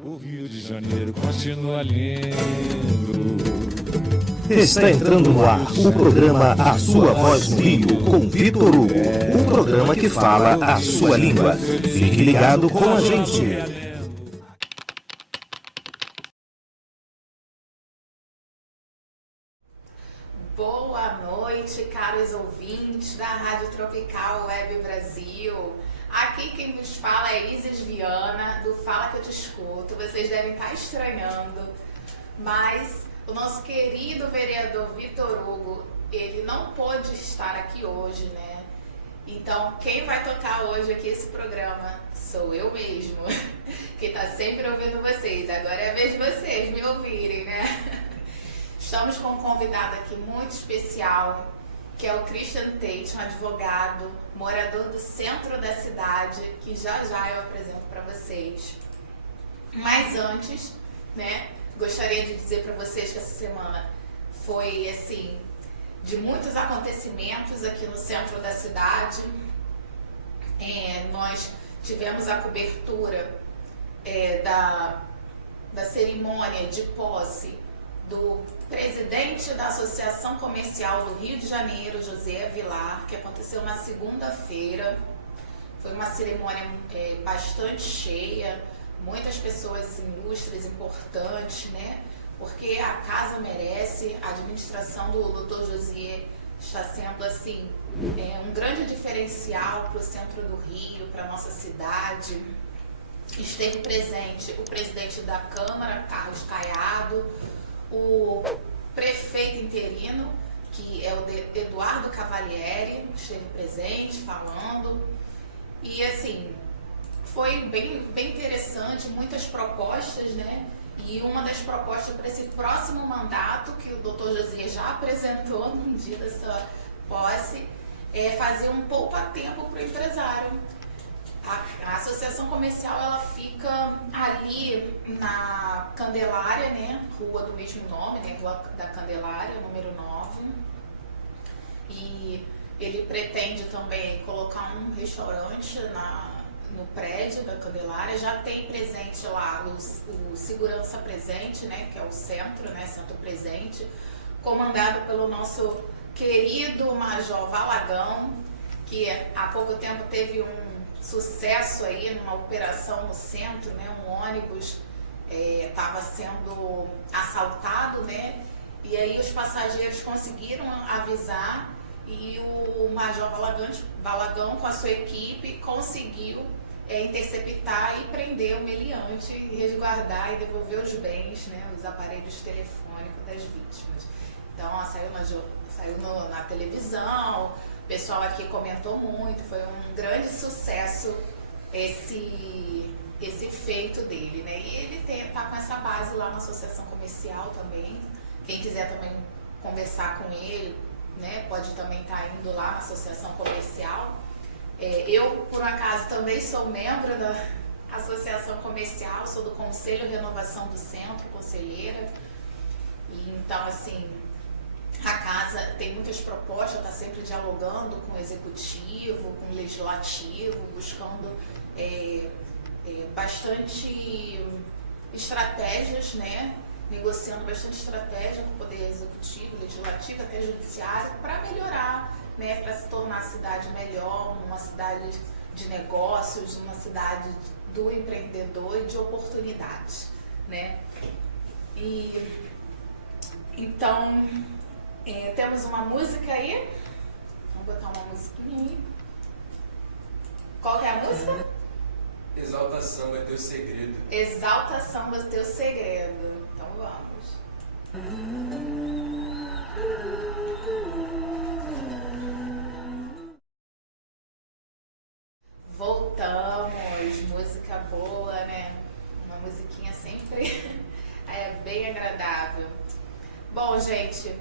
O Rio de Janeiro continua lindo. Está entrando no ar o programa A Sua Voz no Rio, com Vitor Hugo. Um programa que fala a sua língua. Fique ligado com a gente. Boa noite, caros ouvintes da Rádio Tropical Web Brasil. Aqui quem vos fala é Isis Viana, do Fala Que Eu Te Escuto. Vocês devem estar estranhando, mas o nosso querido vereador Vitor Hugo, ele não pôde estar aqui hoje, né? Então, quem vai tocar hoje aqui esse programa sou eu mesmo, que tá sempre ouvindo vocês. Agora é a vez de vocês me ouvirem, né? Estamos com um convidado aqui muito especial, que é o Christian Tate, um advogado, morador do centro da cidade, que já eu apresento para vocês. Mas antes, né, gostaria de dizer para vocês que essa semana foi, assim, de muitos acontecimentos aqui no centro da cidade. Nós tivemos a cobertura da cerimônia de posse do presidente da Associação Comercial do Rio de Janeiro, José Avilar, que aconteceu na segunda-feira. Foi uma cerimônia bastante cheia, muitas pessoas ilustres, importantes, né? Porque a casa merece, a administração do Dr. José está sendo, assim, um grande diferencial para o centro do Rio, para a nossa cidade. Esteve presente o presidente da Câmara, Carlos Caiado, o prefeito interino, que é o Eduardo Cavalieri, esteve presente, falando. E, assim, foi bem interessante, muitas propostas, né? E uma das propostas para esse próximo mandato, que o Dr. José já apresentou no dia da sua posse, é fazer um poupa-tempo para o empresário. A associação comercial, ela fica ali na Candelária, né? Rua do mesmo nome, né? Rua da Candelária, número 9. E ele pretende também colocar um restaurante no prédio da Candelária. Já tem presente lá o segurança presente, né? Que é o centro, né? Centro presente, comandado pelo nosso querido Major Valagão, que há pouco tempo teve um sucesso aí numa operação no centro, né? Um ônibus estava sendo assaltado, né? E aí os passageiros conseguiram avisar e o Major Valagão com a sua equipe conseguiu interceptar e prender o meliante, e resguardar e devolver os bens, né? Os aparelhos telefônicos das vítimas. Então, saiu na televisão. O pessoal aqui comentou muito, foi um grande sucesso esse feito dele, né? E ele tá com essa base lá na Associação Comercial também. Quem quiser também conversar com ele, né? Pode também estar indo lá na Associação Comercial. Eu, por um acaso, também sou membro da Associação Comercial, sou do Conselho Renovação do Centro, conselheira. E então, assim, a casa tem muitas propostas, está sempre dialogando com o executivo, com o legislativo, buscando bastante estratégias, né? Negociando bastante estratégia com o poder executivo, legislativo, até judiciário, para melhorar, né? Para se tornar a cidade melhor, uma cidade de negócios, uma cidade do empreendedor e de oportunidades, né? E então temos uma música aí. Vamos botar uma musiquinha aí. Qual que é a música? Exalta Samba, Teu Segredo. Exalta Samba, Teu Segredo. Então vamos. Voltamos. Música boa, né? Uma musiquinha sempre bem agradável. Bom, gente,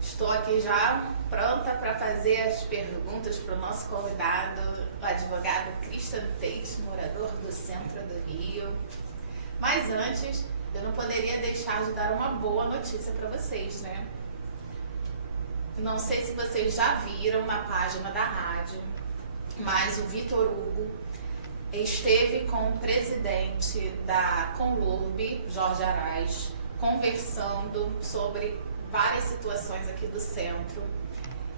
estou aqui já pronta para fazer as perguntas para o nosso convidado, o advogado Christian Tate, morador do centro do Rio. Mas antes, eu não poderia deixar de dar uma boa notícia para vocês, né? Não sei se vocês já viram na página da rádio, mas o Vitor Hugo esteve com o presidente da Conlurb, Jorge Arraes, conversando sobre várias situações aqui do centro,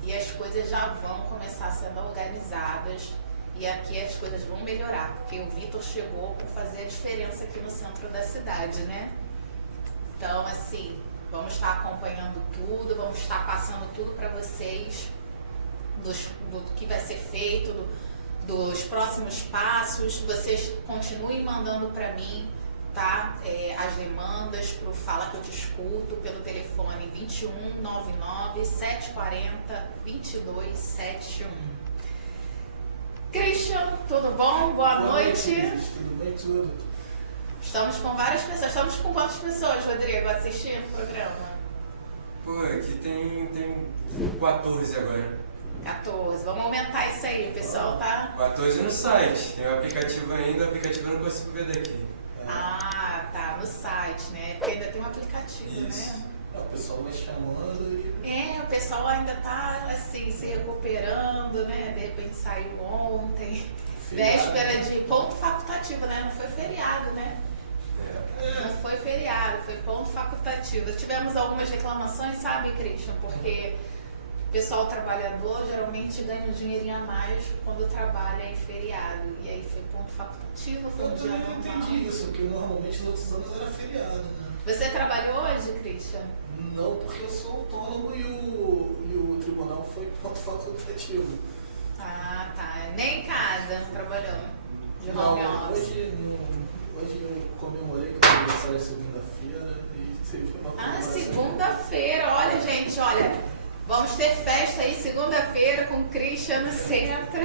e as coisas já vão começar sendo organizadas, e aqui as coisas vão melhorar, porque o Vitor chegou para fazer a diferença aqui no centro da cidade, né? Então, assim, vamos estar acompanhando tudo, vamos estar passando tudo para vocês, do que vai ser feito, dos próximos passos. Vocês continuem mandando para mim, tá? As demandas para o Fala Que Eu Te Escuto pelo telefone 2199 740 2271. Christian, tudo bom? Boa noite. Tudo bem, tudo. Estamos com várias pessoas. Estamos com quantas pessoas, Rodrigo, assistindo o programa? Pô, aqui tem 14 agora. 14. Vamos aumentar isso aí, o pessoal tá... 14 no site. Tem o aplicativo ainda, o aplicativo eu não consigo ver daqui. Ah, tá, no site, né? Porque ainda tem um aplicativo, Isso. né? O pessoal vai chamando e... O pessoal ainda tá, assim, se recuperando, né? De repente saiu ontem. Véspera de ponto facultativo, né? Não foi feriado, né? Não foi feriado, foi ponto facultativo. Tivemos algumas reclamações, sabe, Christian? Porque o pessoal trabalhador geralmente ganha um dinheirinho a mais quando trabalha em feriado. E aí foi ponto facultativo, foi um Eu dia também não normal. entendi isso, porque normalmente nos outros anos era feriado, né? Você trabalhou hoje, Christian? Não, porque eu sou autônomo e o tribunal foi ponto facultativo. Ah, tá. Nem em casa, não trabalhou? De Não, home office? hoje eu comemorei que o meu aniversário é segunda-feira e você viu uma Ah, comemoração. segunda-feira. Olha, gente, olha. Vamos ter festa aí segunda-feira com o Christian no centro.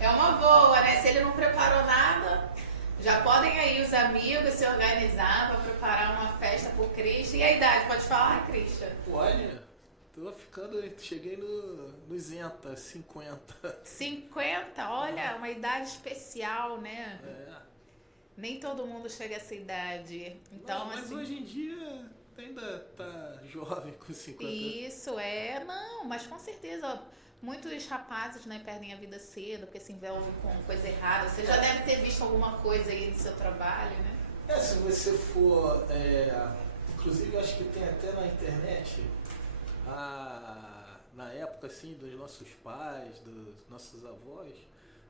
É uma boa, né? Se ele não preparou nada, já podem aí os amigos se organizar para preparar uma festa pro Christian. E a idade, pode falar, Christian? Pode? Cheguei nos 50. 50, olha, uma idade especial, né? É. Nem todo mundo chega a essa idade. Então, Não, mas assim, hoje em dia ainda tá jovem com 50 anos. isso não, mas com certeza muitos rapazes, né, perdem a vida cedo porque se envolvem com coisa errada. Você já deve ter visto alguma coisa aí no seu trabalho, né? Se você for, inclusive eu acho que tem até na internet, na época assim dos nossos pais, dos nossos avós,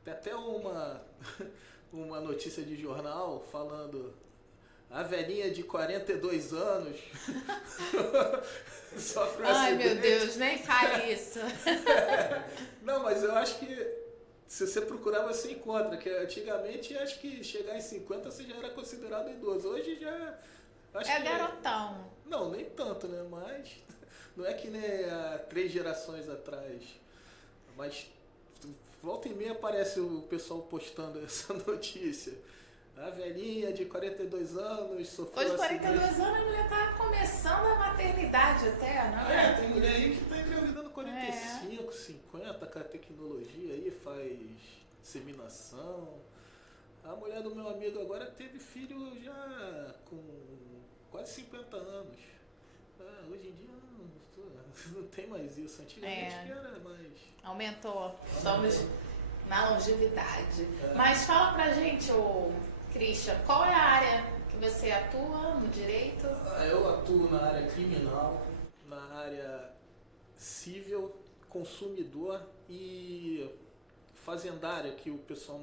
tem até uma notícia de jornal falando: a velhinha de 42 anos sofre um Ai, acidente. meu Deus, nem fale isso. Não, mas eu acho que se você procurar você encontra, que antigamente acho que chegar em 50 você já era considerado idoso. Hoje já... Acho É que garotão. Não, nem tanto, né? Mas não é que nem há 3 gerações atrás. Mas volta e meia aparece o pessoal postando essa notícia. A velhinha de 42 anos sofreu Hoje, acidente. 42 anos, a mulher tá começando a maternidade até, não é? Tem mulher aí que tá engravidando 45, 50, com a tecnologia aí, faz inseminação. A mulher do meu amigo agora teve filho já com quase 50 anos. Hoje em dia não tem mais isso. Antigamente que era mais... Aumentou. Estamos na longevidade. Mas fala pra gente, Christian, qual é a área que você atua no direito? Eu atuo na área criminal, na área civil, consumidor e fazendário, que o pessoal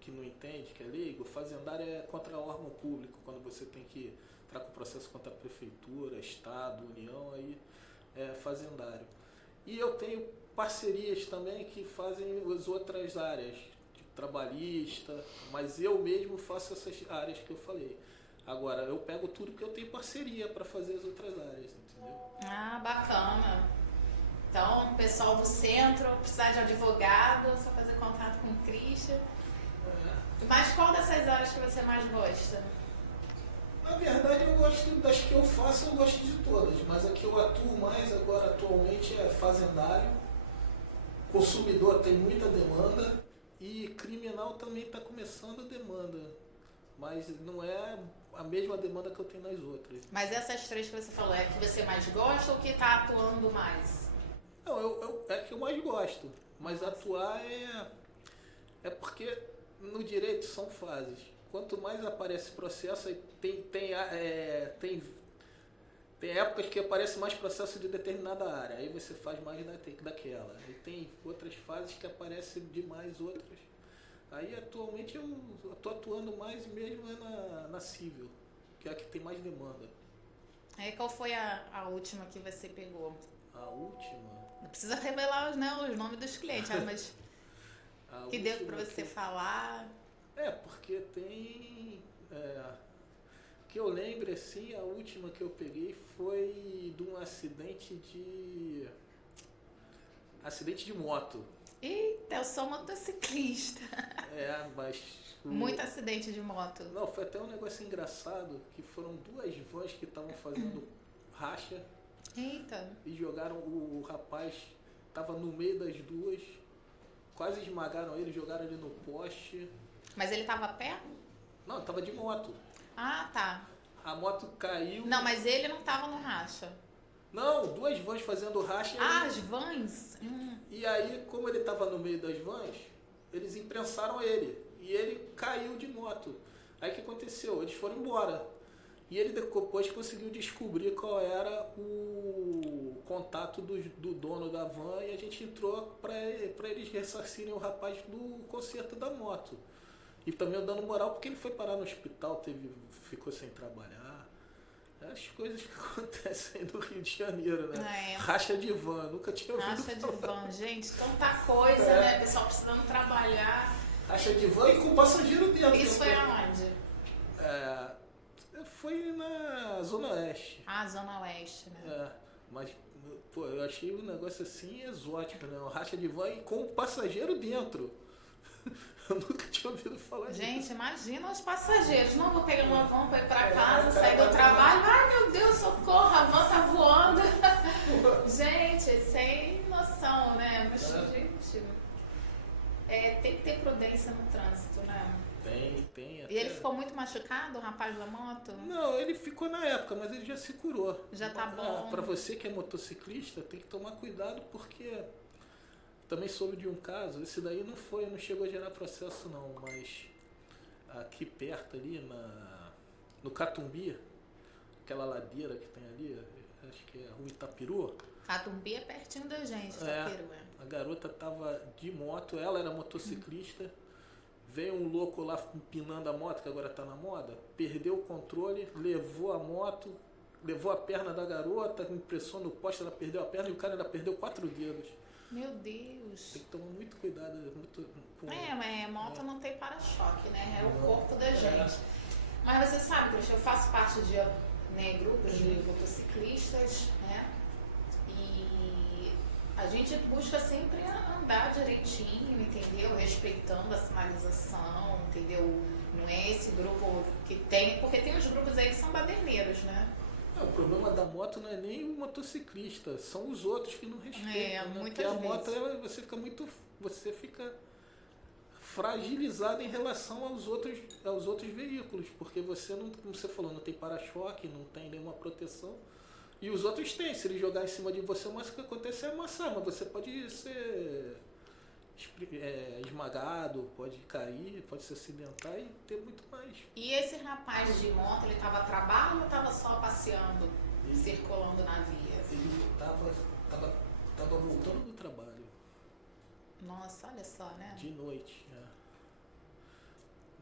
que não entende, que é leigo. Fazendário é contra órgão público, quando você tem que entrar com processo contra a prefeitura, estado, união, aí é fazendário. E eu tenho parcerias também que fazem as outras áreas, tipo trabalhista, mas eu mesmo faço essas áreas que eu falei. Agora, eu pego tudo que eu tenho parceria para fazer as outras áreas, entendeu? Ah, bacana. Então, o pessoal do centro, precisar de advogado, só fazer contato com o Christian. Mas qual dessas áreas que você mais gosta? Na verdade, eu gosto das que eu faço, eu gosto de todas, mas a que eu atuo mais agora atualmente é fazendário, consumidor tem muita demanda e criminal também está começando a demanda, mas não é a mesma demanda que eu tenho nas outras. Mas essas 3 que você falou, é a que você mais gosta ou que está atuando mais? Não, é que eu mais gosto, mas atuar é porque no direito são fases. Quanto mais aparece processo, aí tem épocas que aparece mais processo de determinada área, aí você faz mais daquela. Aí tem outras fases que aparecem de mais outras. Aí atualmente eu estou atuando mais mesmo na civil, que é a que tem mais demanda. Aí qual foi a última que você pegou? A última? Não precisa revelar os nomes dos clientes, mas que deu para você falar. Porque tem... que eu lembre assim, a última que eu peguei foi de um acidente de moto. Eita, eu sou motociclista. Mas... Muito acidente de moto. Não, foi até um negócio engraçado, que foram 2 vans que estavam fazendo racha. Eita. E jogaram, o rapaz estava no meio das duas, quase esmagaram ele, jogaram ele no poste. Mas ele estava a pé? Não, estava de moto. Ah, tá. A moto caiu. Não, mas ele não estava no racha. Não, 2 vans fazendo racha. As vans? E aí, como ele estava no meio das vans, eles imprensaram ele. E ele caiu de moto. Aí o que aconteceu? Eles foram embora. E ele depois conseguiu descobrir qual era o contato do dono da van e a gente entrou para eles ressarcirem o rapaz do conserto da moto. E também dando moral porque ele foi parar no hospital, ficou sem trabalhar. As coisas que acontecem no Rio de Janeiro, né? Racha de van, nunca tinha ouvido Racha de falar. van, gente, tanta coisa, né? Pessoal precisando trabalhar. Racha de van e com passageiro dentro. Isso foi aonde? Foi na Zona Oeste. Zona Oeste, né? Mas, pô, eu achei um negócio assim exótico, né? Uma racha de van e com passageiro dentro. Eu nunca tinha ouvido falar disso. Gente, imagina os passageiros. Não, vou pegar uma van para ir para casa, sair do trabalho. Ai, meu Deus, socorro, a van tá voando. Gente, sem noção, né? Mas, gente, tem que ter prudência no trânsito, né? Tem. E ele ficou muito machucado, o rapaz da moto? Não, ele ficou na época, mas ele já se curou. Já tá bom. Pra você que é motociclista, tem que tomar cuidado porque... Também soube de um caso, esse daí não chegou a gerar processo não, mas aqui perto ali no Catumbi, aquela ladeira que tem ali, acho que é a Rua Itapiru. Catumbi é pertinho da gente, Itapiru. A garota tava de moto, ela era motociclista, veio um louco lá empinando a moto, que agora tá na moda, perdeu o controle, levou a moto, levou a perna da garota, impressão no poste, ela perdeu a perna e o cara ainda perdeu 4 dedos. Meu Deus. Tem que tomar muito cuidado. Mas moto não tem para-choque, né? É o corpo da gente. Mas você sabe, Cristian, eu faço parte de grupos de motociclistas, né? E a gente busca sempre andar direitinho, entendeu? Respeitando a sinalização, entendeu? Não é esse grupo que tem... Porque tem uns grupos aí que são baderneiros, né? O problema da moto não é nem o motociclista, são os outros que não respeitam. Né? Porque a moto você fica fragilizado em relação aos outros veículos, porque você não, como você falou, não tem para-choque, não tem nenhuma proteção. E os outros têm, se ele jogar em cima de você, o máximo que acontece é amassar, mas você pode ser esmagado, pode cair, pode se acidentar e ter muito mais. E esse rapaz de moto, ele estava a trabalho ou estava só passeando, circulando na via? Ele estava voltando do trabalho. Nossa, olha só, né? De noite,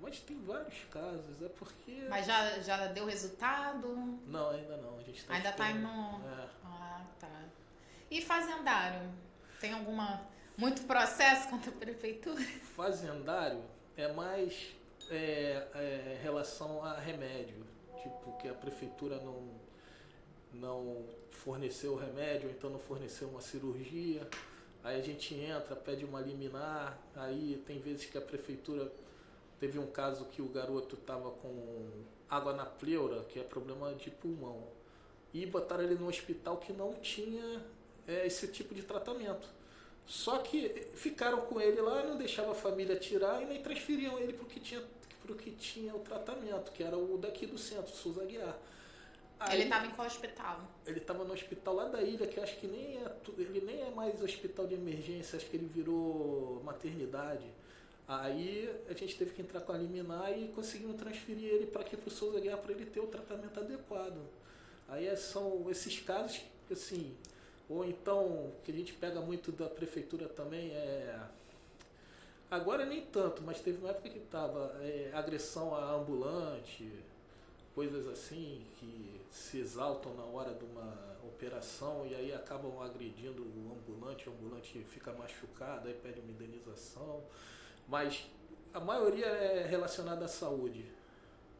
Mas tem vários casos, é porque... Mas já deu resultado? Não, ainda não, a gente tá ainda está esperando. Ah, tá. E fazendário? Tem muito processo contra a prefeitura? Fazendário é mais em relação a remédio, tipo que a prefeitura não forneceu o remédio, ou então não forneceu uma cirurgia, aí a gente entra, pede uma liminar, aí tem vezes que a prefeitura... Teve um caso que o garoto estava com água na pleura, que é problema de pulmão, e botaram ele no hospital que não tinha esse tipo de tratamento. Só que ficaram com ele lá, não deixavam a família tirar e nem transferiam ele para o que tinha o tratamento, que era o daqui do centro, Souza Aguiar. Aí, ele estava em qual hospital? Ele estava no hospital lá da ilha, que acho que ele nem é mais hospital de emergência, acho que ele virou maternidade. Aí a gente teve que entrar com a liminar e conseguimos transferir ele para aqui para o Souza Guerra para ele ter o tratamento adequado. Aí são esses casos, assim, ou então, que a gente pega muito da prefeitura também, agora nem tanto, mas teve uma época que estava agressão a ambulante, coisas assim, que se exaltam na hora de uma operação e aí acabam agredindo o ambulante fica machucado, aí pede uma indenização, mas a maioria é relacionada à saúde.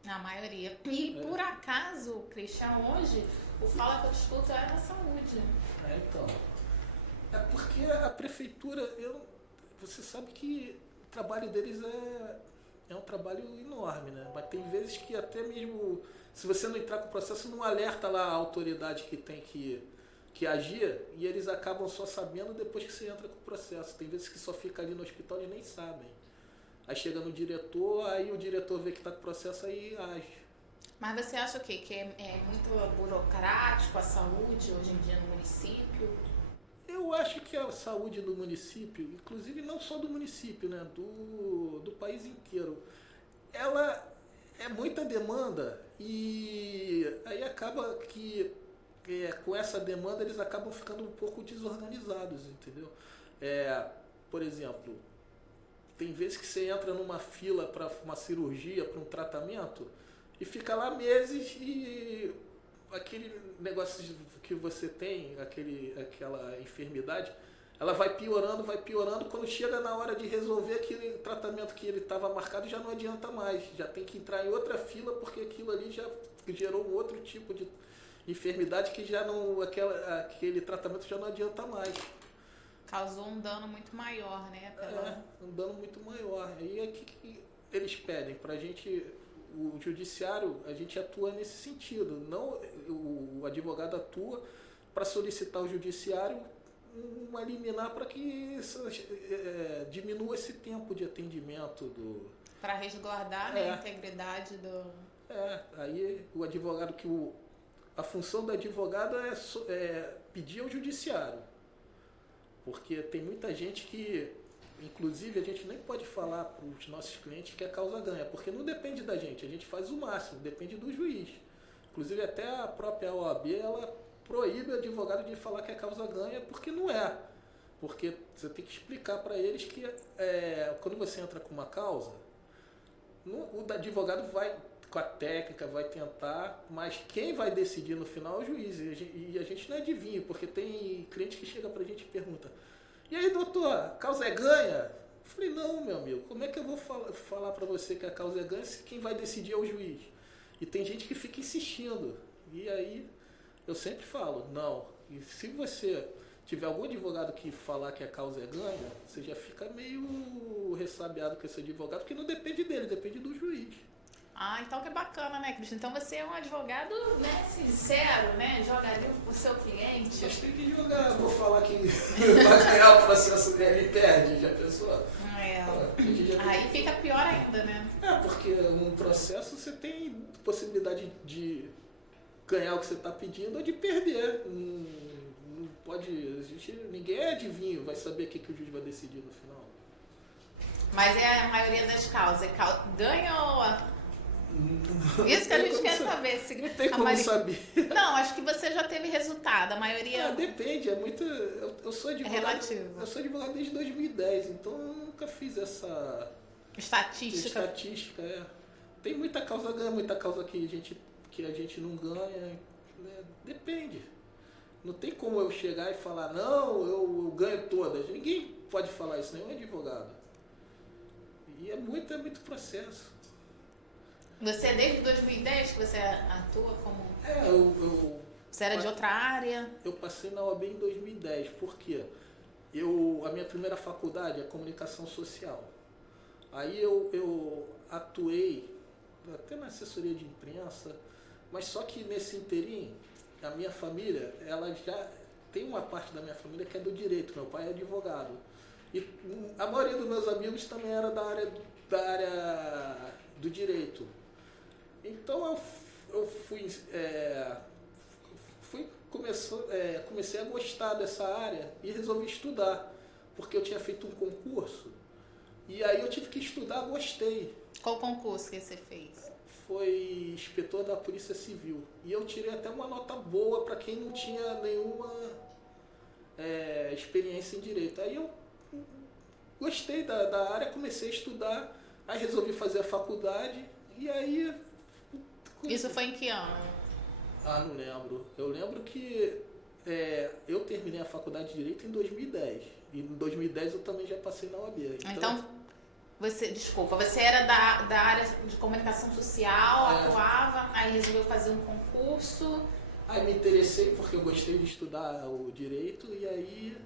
A maioria. E por acaso, Cristian, hoje o Fala que eu discuto é da saúde. Então. É porque a prefeitura, você sabe que o trabalho deles é um trabalho enorme, né? Mas tem vezes que até mesmo, se você não entrar com o processo, não alerta lá a autoridade que tem que agir e eles acabam só sabendo depois que você entra com o processo. Tem vezes que só fica ali no hospital e nem sabem. Aí chega no diretor, aí o diretor vê que está com o processo, aí age. Mas você acha o quê? Que é muito burocrático a saúde hoje em dia no município? Eu acho que a saúde do município, inclusive não só do município, né, do país inteiro, ela é muita demanda e aí acaba que com essa demanda eles acabam ficando um pouco desorganizados, entendeu? Por exemplo, tem vezes que você entra numa fila para uma cirurgia, para um tratamento, e fica lá meses e aquele negócio que você tem, aquela enfermidade, ela vai piorando, quando chega na hora de resolver aquele tratamento que ele estava marcado, já não adianta mais, já tem que entrar em outra fila, porque aquilo ali já gerou um outro tipo de enfermidade que já não, aquele tratamento já não adianta mais. Causou um dano muito maior, né? Um dano muito maior. E o que eles pedem? Pra gente, o judiciário, a gente atua nesse sentido. Não, o advogado atua para solicitar ao judiciário uma liminar para que diminua esse tempo de atendimento para resguardar, né, a integridade do... Aí o advogado, a função do advogado é pedir ao judiciário. Porque tem muita gente que, inclusive, a gente nem pode falar para os nossos clientes que a causa ganha, porque não depende da gente, a gente faz o máximo, depende do juiz. Inclusive, até a própria OAB, ela proíbe o advogado de falar que a causa ganha, porque não é. Porque você tem que explicar para eles que quando você entra com uma causa, o advogado vai com a técnica, vai tentar, mas quem vai decidir no final é o juiz. E a gente não é adivinho, porque tem cliente que chega pra gente e pergunta: e aí, doutor, a causa é ganha? Eu falei: não, meu amigo, como é que eu vou falar pra você que a causa é ganha se quem vai decidir é o juiz? E tem gente que fica insistindo. E aí eu sempre falo: não. E se você tiver algum advogado que falar que a causa é ganha, você já fica meio ressabiado com esse advogado, porque não depende dele, depende do juiz. Então que bacana, né, Cristian? Então você é um advogado, né, sincero, né? Joga limpo pro seu cliente. Mas tem que jogar, vou falar que vai ganhar o processo dele e perde, já pensou? Aí fica pior ainda, né? Porque um processo você tem possibilidade de ganhar o que você está pedindo ou de perder. Não pode. Ninguém é adivinho, vai saber o que o juiz vai decidir no final. Mas a maioria das causas ganha ou... Isso que a gente quer saber. Se não tem como saber. Não, acho que você já teve resultado. A maioria... depende, é muito... Eu sou advogado, relativo. Eu sou advogado desde 2010, então eu nunca fiz essa... Estatística. Tem muita causa ganha, muita causa que a gente não ganha. Depende. Não tem como eu chegar e falar: não, eu ganho todas. Ninguém pode falar isso, nenhum advogado. E é muito processo. Você é desde 2010 que você atua como... Você era de outra área? Eu passei na OAB em 2010, porque a minha primeira faculdade é comunicação social. Aí eu atuei até na assessoria de imprensa, mas só que nesse interim, a minha família, ela já tem uma parte da minha família que é do direito, meu pai é advogado. E a maioria dos meus amigos também era da área do direito. Então eu comecei a gostar dessa área e resolvi estudar, porque eu tinha feito um concurso E aí eu tive que estudar, gostei. Qual concurso que você fez? Foi inspetor da Polícia Civil. E eu tirei até uma nota boa para quem não tinha nenhuma experiência em direito. Aí eu gostei da área, comecei a estudar, aí resolvi fazer a faculdade e aí... Isso foi em que ano? Ah, não lembro. Eu lembro que eu terminei a faculdade de Direito em 2010. E em 2010 eu também já passei na OAB. Então você era da área de comunicação social, atuava, aí resolveu fazer um concurso. Aí me interessei porque eu gostei de estudar o direito e aí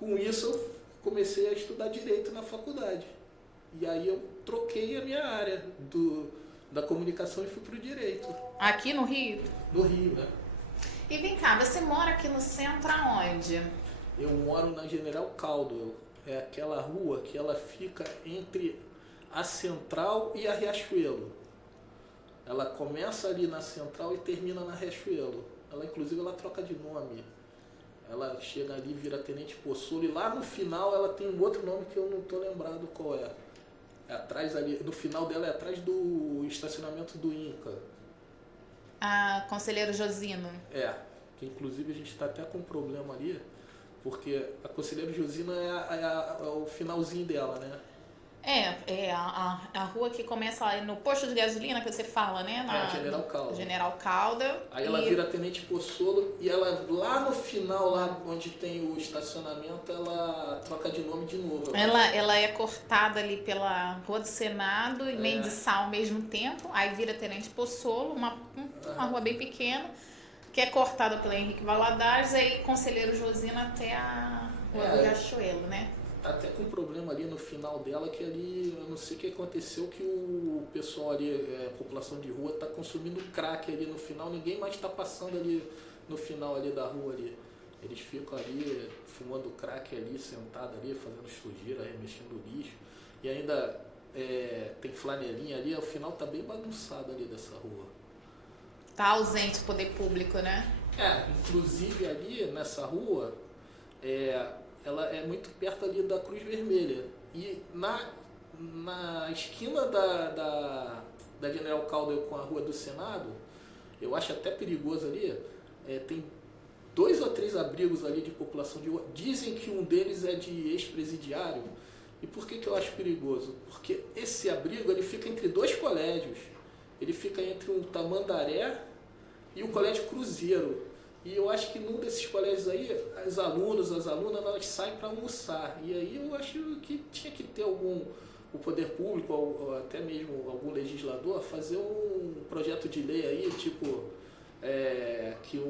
com isso eu comecei a estudar direito na faculdade. E aí eu troquei a minha área da comunicação e fui para o direito. Aqui no Rio? No Rio, né? E vem cá, você mora aqui no centro aonde? Eu moro na General Caldwell. É aquela rua que ela fica entre a Central e a Riachuelo. Ela começa ali na Central e termina na Riachuelo. Inclusive, ela troca de nome. Ela chega ali, vira Tenente Poçolo, e lá no final ela tem um outro nome que eu não estou lembrado qual é. Atrás ali, no final dela é atrás do estacionamento do Inca. Ah, Conselheiro Josino. Que inclusive a gente está até com um problema ali, porque a Conselheiro Josina é o finalzinho dela, né? A rua que começa lá no posto de gasolina que você fala, né? General Calda. General Calda. Aí ela vira Tenente Poçolo e ela lá no final, lá onde tem o estacionamento, ela troca de nome de novo. Ela é cortada ali pela Rua do Senado e Mendiçal ao mesmo tempo. Aí vira Tenente Poçolo, uma rua bem pequena, que é cortada pela Henrique Valadares, aí Conselheiro Josina até a Rua do Riachuelo, né? Até com um problema ali no final dela, que ali, eu não sei o que aconteceu, que o pessoal ali, a população de rua, está consumindo crack ali no final, ninguém mais está passando ali no final ali da rua ali. Eles ficam ali fumando crack ali, sentado ali, fazendo sujeira, remexendo lixo. E ainda tem flanelinha ali, ao final tá bem bagunçado ali dessa rua. Tá ausente o poder público, né? Inclusive ali nessa rua, ela é muito perto ali da Cruz Vermelha. E na esquina da General Caldwell com a Rua do Senado, eu acho até perigoso ali, tem 2 ou 3 abrigos ali de população de rua. Dizem que um deles é de ex-presidiário. E por que eu acho perigoso? Porque esse abrigo ele fica entre 2 colégios. Ele fica entre o Tamandaré e o Colégio Cruzeiro. E eu acho que num desses colégios aí, as alunas, elas saem para almoçar. E aí eu acho que tinha que ter o poder público, ou até mesmo algum legislador, fazer um projeto de lei aí, tipo, que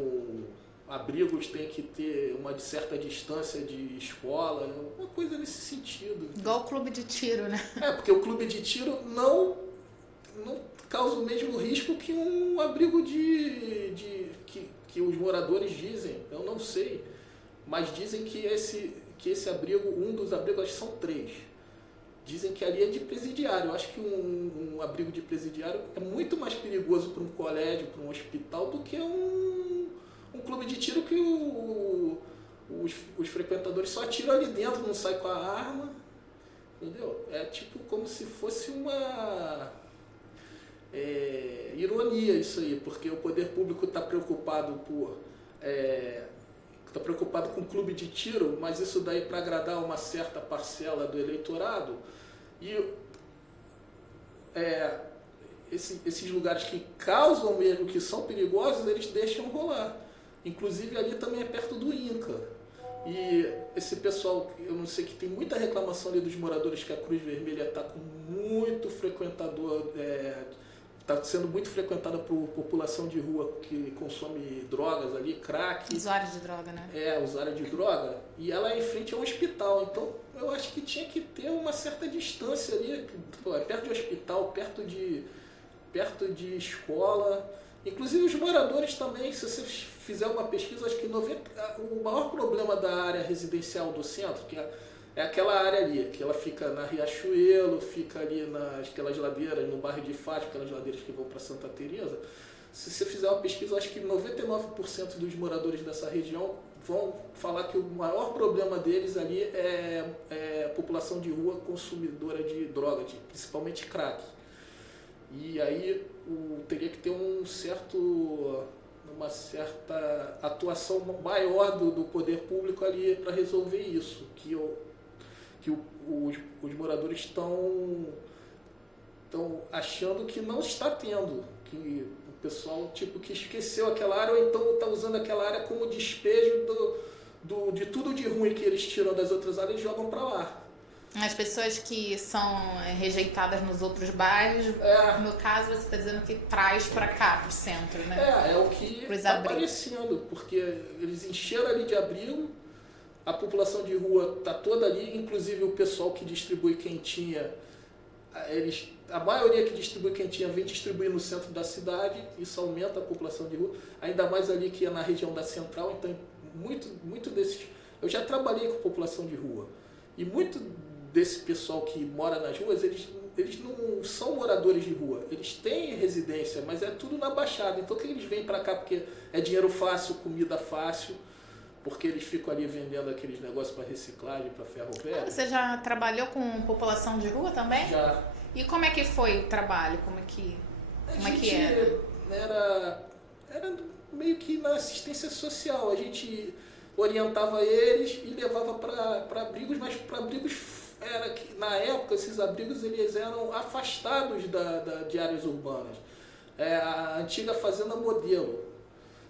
abrigos tem que ter uma certa distância de escola, uma coisa nesse sentido. Igual o clube de tiro, né? Porque o clube de tiro não causa o mesmo risco que um abrigo que os moradores dizem, eu não sei, mas dizem que esse abrigo, um dos abrigos, acho que são 3, dizem que ali é de presidiário. Eu acho que um abrigo de presidiário é muito mais perigoso para um colégio, para um hospital, do que um clube de tiro que os frequentadores só atiram ali dentro, não saem com a arma, entendeu? É tipo como se fosse uma... ironia isso aí, porque o poder público está preocupado com o clube de tiro, mas isso daí para agradar uma certa parcela do eleitorado, e esses lugares que causam mesmo, que são perigosos, eles deixam rolar. Inclusive ali também é perto do Inca. E esse pessoal, eu não sei, que tem muita reclamação ali dos moradores, que a Cruz Vermelha está com muito frequentador, está sendo muito frequentada por população de rua que consome drogas ali, crack. Usuário de droga, né? Usuário de droga. E ela é em frente a um hospital. Então, eu acho que tinha que ter uma certa distância ali, perto de hospital, perto de escola. Inclusive os moradores também, se você fizer uma pesquisa, acho que o maior problema da área residencial do centro, que é aquela área ali, que ela fica na Riachuelo, fica ali naquelas ladeiras, no bairro de Fátima, aquelas ladeiras que vão para Santa Teresa. Se você fizer uma pesquisa, acho que 99% dos moradores dessa região vão falar que o maior problema deles ali é a população de rua consumidora de droga, principalmente crack. E aí teria que ter uma certa atuação maior do poder público ali para resolver isso, que os moradores estão achando que não está tendo, que o pessoal que esqueceu aquela área ou então está usando aquela área como despejo de tudo de ruim que eles tiram das outras áreas e jogam para lá. As pessoas que são rejeitadas nos outros bairros, no caso você está dizendo que traz para cá, para o centro, né? É o que está aparecendo, porque eles encheram ali de abrigo, a população de rua está toda ali, inclusive o pessoal que distribui quentinha, a maioria que distribui quentinha vem distribuir no centro da cidade, isso aumenta a população de rua, ainda mais ali que é na região da central, então muito desses... Eu já trabalhei com população de rua, e muito desse pessoal que mora nas ruas, eles não são moradores de rua, eles têm residência, mas é tudo na Baixada, então que eles vêm para cá porque é dinheiro fácil, comida fácil, porque eles ficam ali vendendo aqueles negócios para reciclagem, para ferro velho. Você já trabalhou com população de rua também? Já. E como é que foi o trabalho? Como é que era? Era meio que na assistência social, a gente orientava eles e levava para abrigos, mas para abrigos era que na época esses abrigos eles eram afastados de áreas urbanas, a antiga fazenda modelo.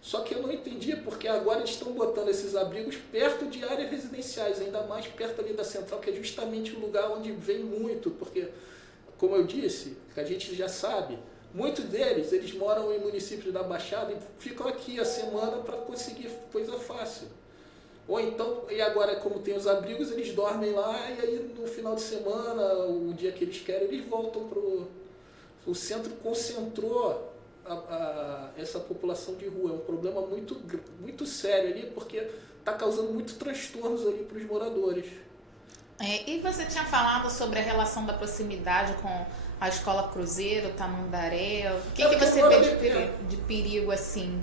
Só que eu não entendia porque agora eles estão botando esses abrigos perto de áreas residenciais, ainda mais perto ali da central, que é justamente o lugar onde vem muito, porque, como eu disse, que a gente já sabe, muitos deles eles moram em municípios da Baixada e ficam aqui a semana para conseguir coisa fácil. Ou então, e agora como tem os abrigos, eles dormem lá e aí no final de semana, o dia que eles querem, eles voltam o centro concentrou essa população de rua. É um problema muito sério ali, porque está causando muitos transtornos ali para os moradores. E você tinha falado sobre a relação da proximidade com a Escola Cruzeiro, Tamandaré. O que você vê de perigo assim?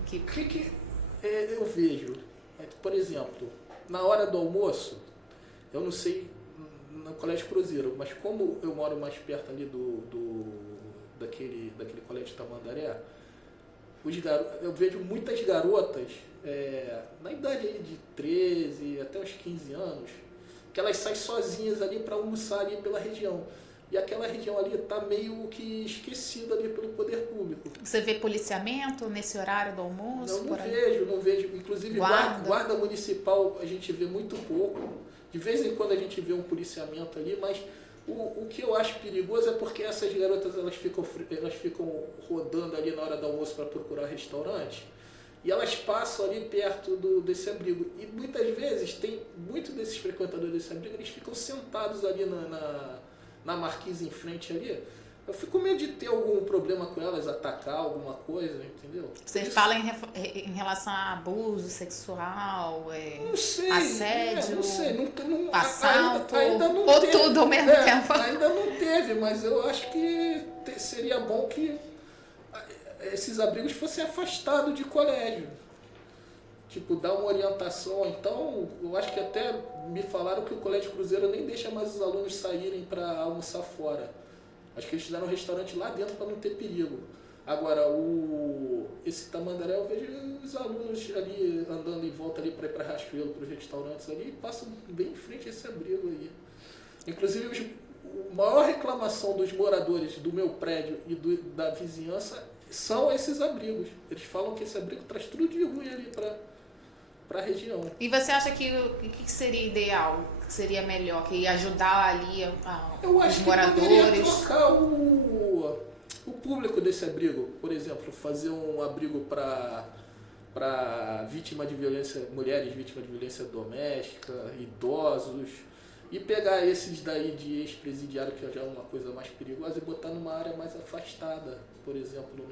Eu vejo? Por exemplo, na hora do almoço, eu não sei no Colégio Cruzeiro, mas como eu moro mais perto ali daquele Colégio Tamandaré, eu vejo muitas garotas, na idade aí de 13 até uns 15 anos, que elas saem sozinhas ali para almoçar ali pela região. E aquela região ali está meio que esquecida ali pelo poder público. Você vê policiamento nesse horário do almoço? Não vejo. Inclusive, guarda municipal a gente vê muito pouco. De vez em quando a gente vê um policiamento ali, mas o que eu acho perigoso é porque essas garotas elas ficam rodando ali na hora do almoço para procurar restaurante. E elas passam ali perto desse abrigo. E muitas vezes, tem muitos desses frequentadores desse abrigo, eles ficam sentados ali na marquise em frente ali. Eu fico com medo de ter algum problema com elas, atacar alguma coisa, entendeu? Você fala em relação a abuso sexual, não sei, assédio, não sei, assalto, ainda não ou teve, tudo ao mesmo tempo? Ainda não teve, mas eu acho que seria bom que esses abrigos fossem afastados de colégio. Tipo, dar uma orientação. Então, eu acho que até me falaram que o Colégio Cruzeiro nem deixa mais os alunos saírem para almoçar fora. Acho que eles fizeram um restaurante lá dentro para não ter perigo. Agora, esse Tamandaré, eu vejo os alunos ali andando em volta ali para ir para Riachuelo, para os restaurantes ali, e passam bem em frente a esse abrigo aí. Inclusive, a maior reclamação dos moradores do meu prédio e da vizinhança são esses abrigos. Eles falam que esse abrigo traz tudo de ruim ali para a região. E você acha que o que seria ideal? O que seria melhor? Que ia ajudar ali eu acho os que moradores? poderia trocar o público desse abrigo. Por exemplo, fazer um abrigo para vítima de violência, mulheres vítimas de violência doméstica, idosos, e pegar esses daí de ex-presidiário, que já é uma coisa mais perigosa, e botar numa área mais afastada, por exemplo,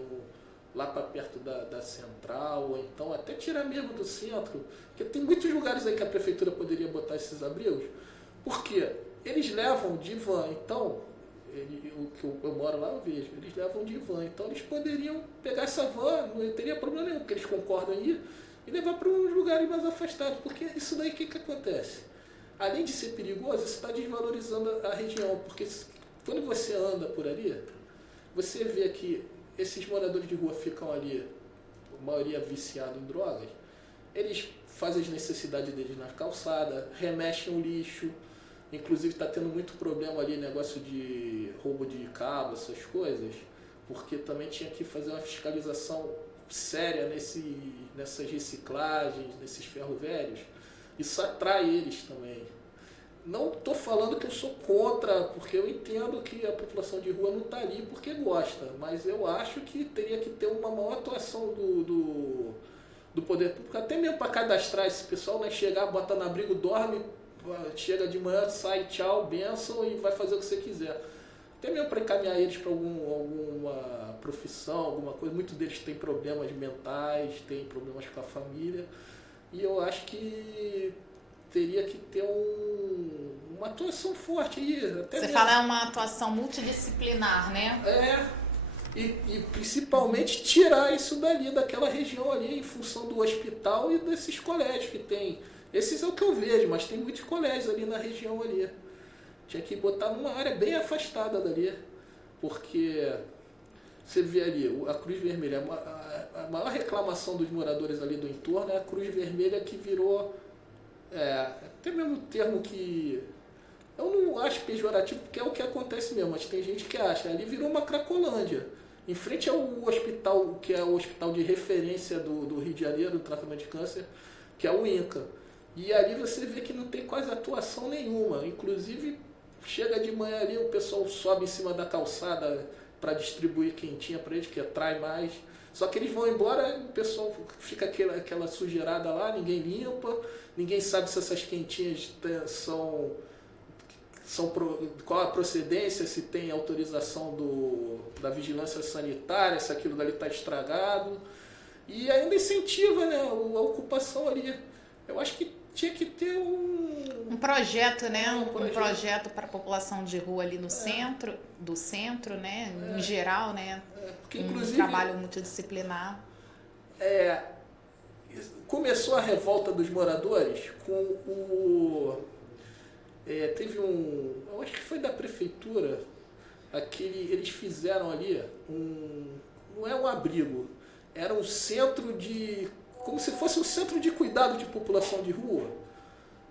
lá para perto da central, ou então até tirar mesmo do centro, porque tem muitos lugares aí que a prefeitura poderia botar esses abrigos, porque eles levam de van, então, o que eu moro lá eu vejo, eles levam de van, então eles poderiam pegar essa van, não teria problema nenhum, porque eles concordam aí, e levar para uns lugares mais afastados, porque isso daí o que acontece? Além de ser perigoso, isso está desvalorizando a região, porque quando você anda por ali, você vê que esses moradores de rua ficam ali, a maioria viciado em drogas, eles fazem as necessidades deles na calçada, remexem o lixo, inclusive está tendo muito problema ali, negócio de roubo de cabo, essas coisas, porque também tinha que fazer uma fiscalização séria nessas reciclagens, nesses ferro velhos. Isso atrai eles também. Não estou falando que eu sou contra, porque eu entendo que a população de rua não está ali porque gosta, mas eu acho que teria que ter uma maior atuação do poder público, até mesmo para cadastrar esse pessoal, né? Chegar, bota no abrigo, dorme, chega de manhã, sai, tchau, benção e vai fazer o que você quiser. Até mesmo para encaminhar eles para alguma profissão, alguma coisa. Muitos deles têm problemas mentais, têm problemas com a família. E eu acho que teria que ter uma atuação forte aí. Até Você mesmo. fala uma atuação multidisciplinar, né? E principalmente tirar isso dali, daquela região ali, em função do hospital e desses colégios que tem. Esses é o que eu vejo, mas tem muitos colégios ali na região ali. Tinha que botar numa área bem afastada dali, porque você vê ali, a Cruz Vermelha, a maior reclamação dos moradores ali do entorno é a Cruz Vermelha, que virou, até mesmo termo que eu não acho pejorativo, porque é o que acontece mesmo, mas tem gente que acha, ali virou uma Cracolândia, em frente ao hospital, que é o hospital de referência do Rio de Janeiro, do tratamento de câncer, que é o INCA. E ali você vê que não tem quase atuação nenhuma, inclusive chega de manhã ali, o pessoal sobe em cima da calçada para distribuir quentinha para eles, que atrai mais. Só que eles vão embora, o pessoal fica aquela sujeirada lá, ninguém limpa, ninguém sabe se essas quentinhas qual a procedência, se tem autorização da vigilância sanitária, se aquilo dali está estragado. E ainda incentiva, né, a ocupação ali. Eu acho que tinha que ter um projeto, né? Um projeto para a população de rua ali no centro, né? Em geral, né? Porque, um trabalho multidisciplinar. Começou a revolta dos moradores com teve eu acho que foi da prefeitura, eles fizeram ali não é um abrigo, era um centro como se fosse um centro de cuidado de população de rua,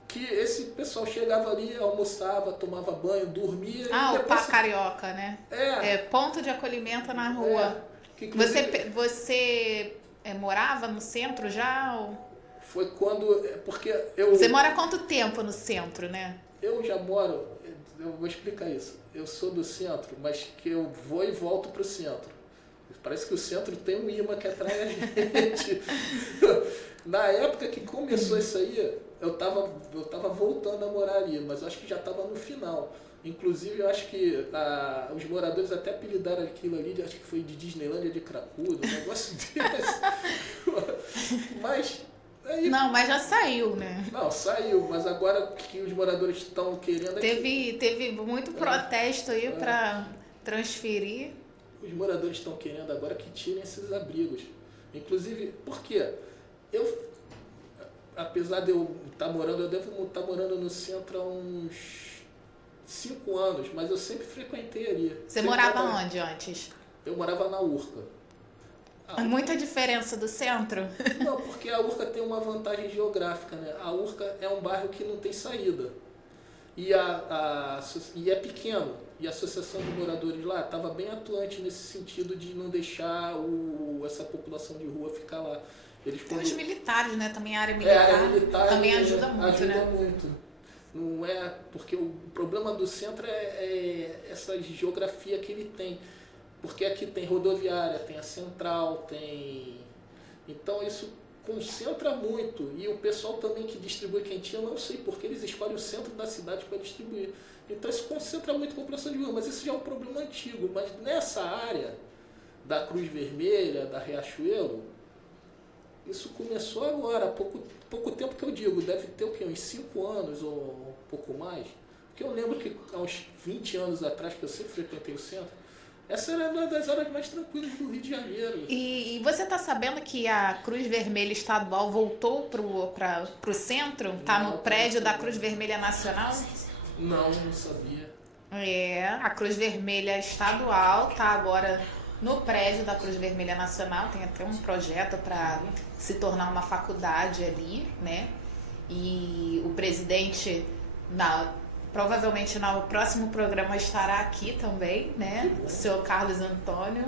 que esse pessoal chegava ali, almoçava, tomava banho, dormia. O Parque Carioca, né? Ponto de acolhimento na rua. Você morava no centro já? Ou? Foi quando... porque Você mora há quanto tempo no centro, né? Eu já moro... Eu vou explicar isso. Eu sou do centro, mas que eu vou e volto para o centro. Parece que o centro tem um imã que atrai a gente. Na época que começou isso aí, eu tava voltando a morar ali, mas eu acho que já estava no final. Inclusive, eu acho que os moradores até apelidaram aquilo ali, acho que foi de Disneylândia de Cracudo, um negócio desse. Mas... mas já saiu, né? Não, saiu, mas agora que os moradores estão querendo... Teve muito protesto aí para transferir. Os moradores estão querendo agora que tirem esses abrigos. Inclusive, por quê? Apesar de eu estar morando, eu devo estar morando no centro há uns 5 anos, mas eu sempre frequentei ali. Você morava onde antes? Eu morava na Urca. Muita diferença do centro? Não, porque a Urca tem uma vantagem geográfica, né? A Urca é um bairro que não tem saída. E é pequeno. E a associação de moradores lá estava bem atuante nesse sentido de não deixar essa população de rua ficar lá. Tem os militares, né? Também a área militar, também ajuda muito, ajuda né? muito. Não é, porque o problema do centro é essa geografia que ele tem. Porque aqui tem rodoviária, tem a central, então isso concentra muito. E o pessoal também que distribui quentinha, eu não sei porque eles escolhem o centro da cidade para distribuir. Então isso concentra muito a população de rua, mas isso já é um problema antigo. Mas nessa área da Cruz Vermelha, da Riachuelo, isso começou agora, há pouco tempo que eu digo, deve ter o quê? Uns 5 anos ou um pouco mais. Porque eu lembro que há uns 20 anos atrás, que eu sempre frequentei o centro, Essa era uma das áreas mais tranquilas do Rio de Janeiro. E você tá sabendo que a Cruz Vermelha Estadual voltou pro centro? Tá no prédio da Cruz Vermelha Nacional? Não sabia. A Cruz Vermelha Estadual tá agora no prédio da Cruz Vermelha Nacional. Tem até um projeto para se tornar uma faculdade ali, né? E o presidente, provavelmente no próximo programa estará aqui também, né? O senhor Carlos Antônio.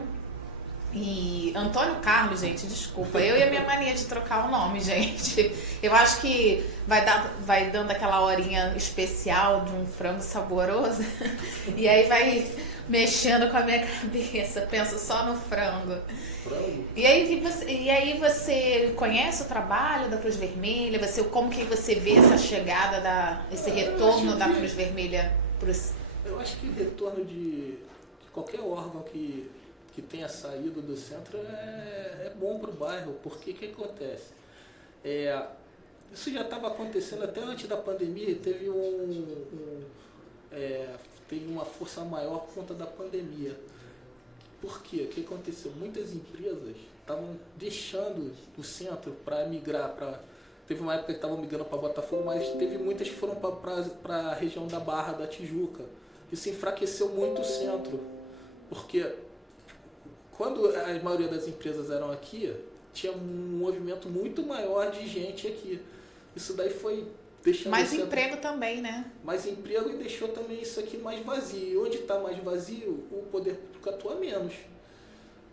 E Antônio Carlos, gente, desculpa. Eu e a minha mania de trocar o nome, gente. Eu acho que vai dando aquela horinha especial de um frango saboroso. E aí vai mexendo com a minha cabeça. Penso só no frango. E aí você conhece o trabalho da Cruz Vermelha? Como que você vê essa chegada, esse retorno da Cruz Vermelha para Eu acho que o retorno de qualquer órgão que tenha saído do centro é bom para o bairro, porque o que acontece? Isso já estava acontecendo até antes da pandemia, teve uma força maior por conta da pandemia. Por quê? O que aconteceu? Muitas empresas estavam deixando o centro para migrar para... Teve uma época que estavam migrando para Botafogo, mas teve muitas que foram para a região da Barra da Tijuca. Isso enfraqueceu muito o centro, porque quando a maioria das empresas eram aqui, tinha um movimento muito maior de gente aqui. Isso daí foi deixando... Mais emprego também, né? Mais emprego e deixou também isso aqui mais vazio. E onde está mais vazio, o poder público atua menos.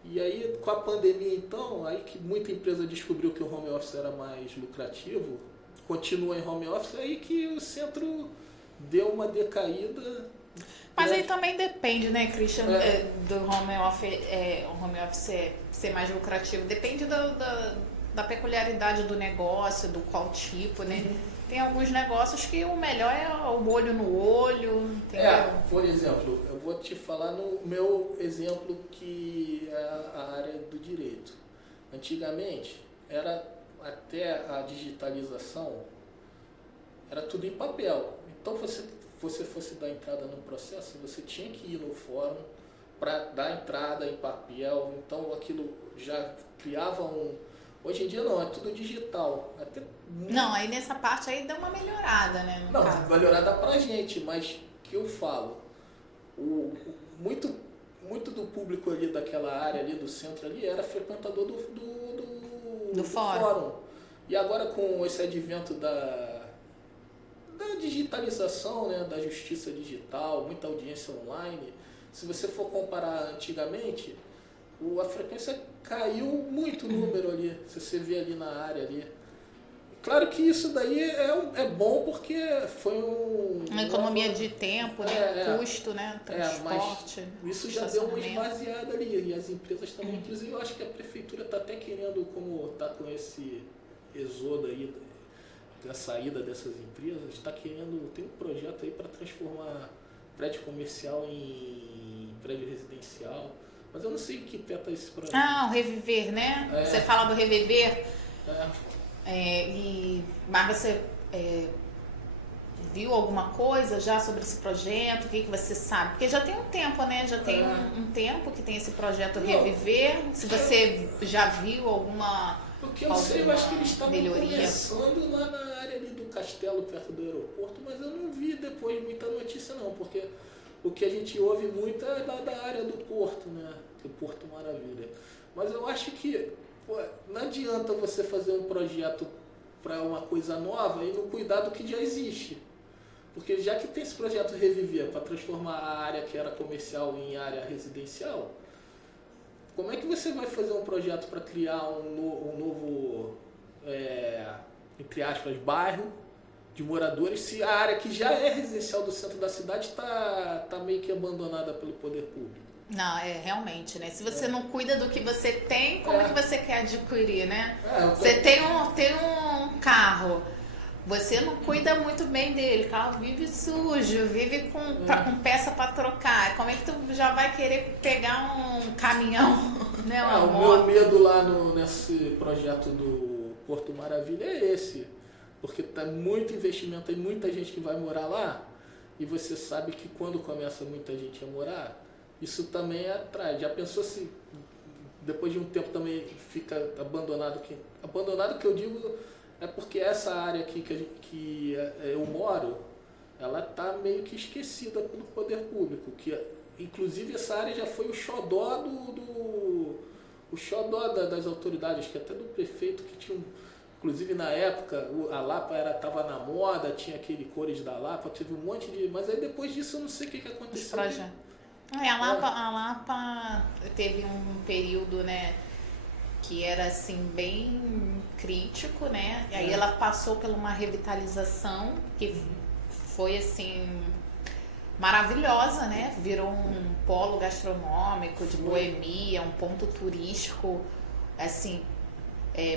E aí, com a pandemia, então, aí que muita empresa descobriu que o home office era mais lucrativo, continua em home office, aí que o centro deu uma decaída. Mas aí também depende, né, Christian, do home office ser mais lucrativo. Depende da peculiaridade do negócio, do qual tipo, né? Tem alguns negócios que o melhor é o olho no olho, entendeu? Por exemplo, eu vou te falar no meu exemplo, que é a área do direito. Antigamente, até a digitalização, era tudo em papel. Então, você fosse dar entrada no processo, você tinha que ir no fórum para dar entrada em papel. Então, aquilo já criava Hoje em dia não, é tudo digital. Não, aí nessa parte aí deu uma melhorada, né? Não, melhorada pra gente, mas que eu falo, muito do público ali daquela área ali, do centro ali, era frequentador do fórum. E agora com esse advento da digitalização, né, da justiça digital, muita audiência online, se você for comparar antigamente, a frequência caiu muito o número ali, se você vê ali na área ali. Claro que isso daí é bom porque foi uma economia de tempo, né? Custo, né? Transporte. Mas isso já deu uma esvaziada ali. E as empresas também, inclusive eu acho que a prefeitura está até querendo, como está com esse êxodo aí, da saída dessas empresas, está querendo, tem um projeto aí para transformar prédio comercial em prédio residencial. Mas eu não sei que pé tá esse projeto. O Reviver, né? Você fala do Reviver. Mas você viu alguma coisa já sobre esse projeto? O que você sabe? Porque já tem um tempo, né? Já tem um tempo que tem esse projeto Reviver. Se você já viu alguma Porque eu sei, eu acho que eles estavam melhoria. Começando lá na área ali do castelo, perto do aeroporto, mas eu não vi depois muita notícia não, porque o que a gente ouve muito é da área do Porto, né? Do Porto Maravilha. Mas eu acho que não adianta você fazer um projeto para uma coisa nova e não cuidar do que já existe. Porque já que tem esse projeto Reviver para transformar a área que era comercial em área residencial, como é que você vai fazer um projeto para criar um novo, entre aspas, bairro de moradores, se a área que já é residencial do centro da cidade está meio que abandonada pelo poder público? Não, realmente, né? Se você não cuida do que você tem, como que você quer adquirir, né? Você tem um carro, você não cuida muito bem dele, o carro vive sujo, vive com peça para trocar. Como é que tu já vai querer pegar um caminhão, né? O meu medo lá nesse projeto do Porto Maravilha é esse. Porque tá muito investimento, tem muita gente que vai morar lá, e você sabe que quando começa muita gente a morar, isso também atrai. Já pensou se depois de um tempo também fica abandonado? Abandonado que eu digo é porque essa área aqui que eu moro, ela está meio que esquecida pelo poder público, que inclusive essa área já foi o xodó o xodó das autoridades, que até do prefeito, que tinha inclusive na época a Lapa estava na moda, tinha aquele Cores da Lapa, teve um monte de... Mas aí depois disso eu não sei o que aconteceu. A Lapa teve um período, né, que era assim bem crítico, né? E aí ela passou por uma revitalização que foi assim maravilhosa, né? Virou um polo gastronômico de boemia, um ponto turístico assim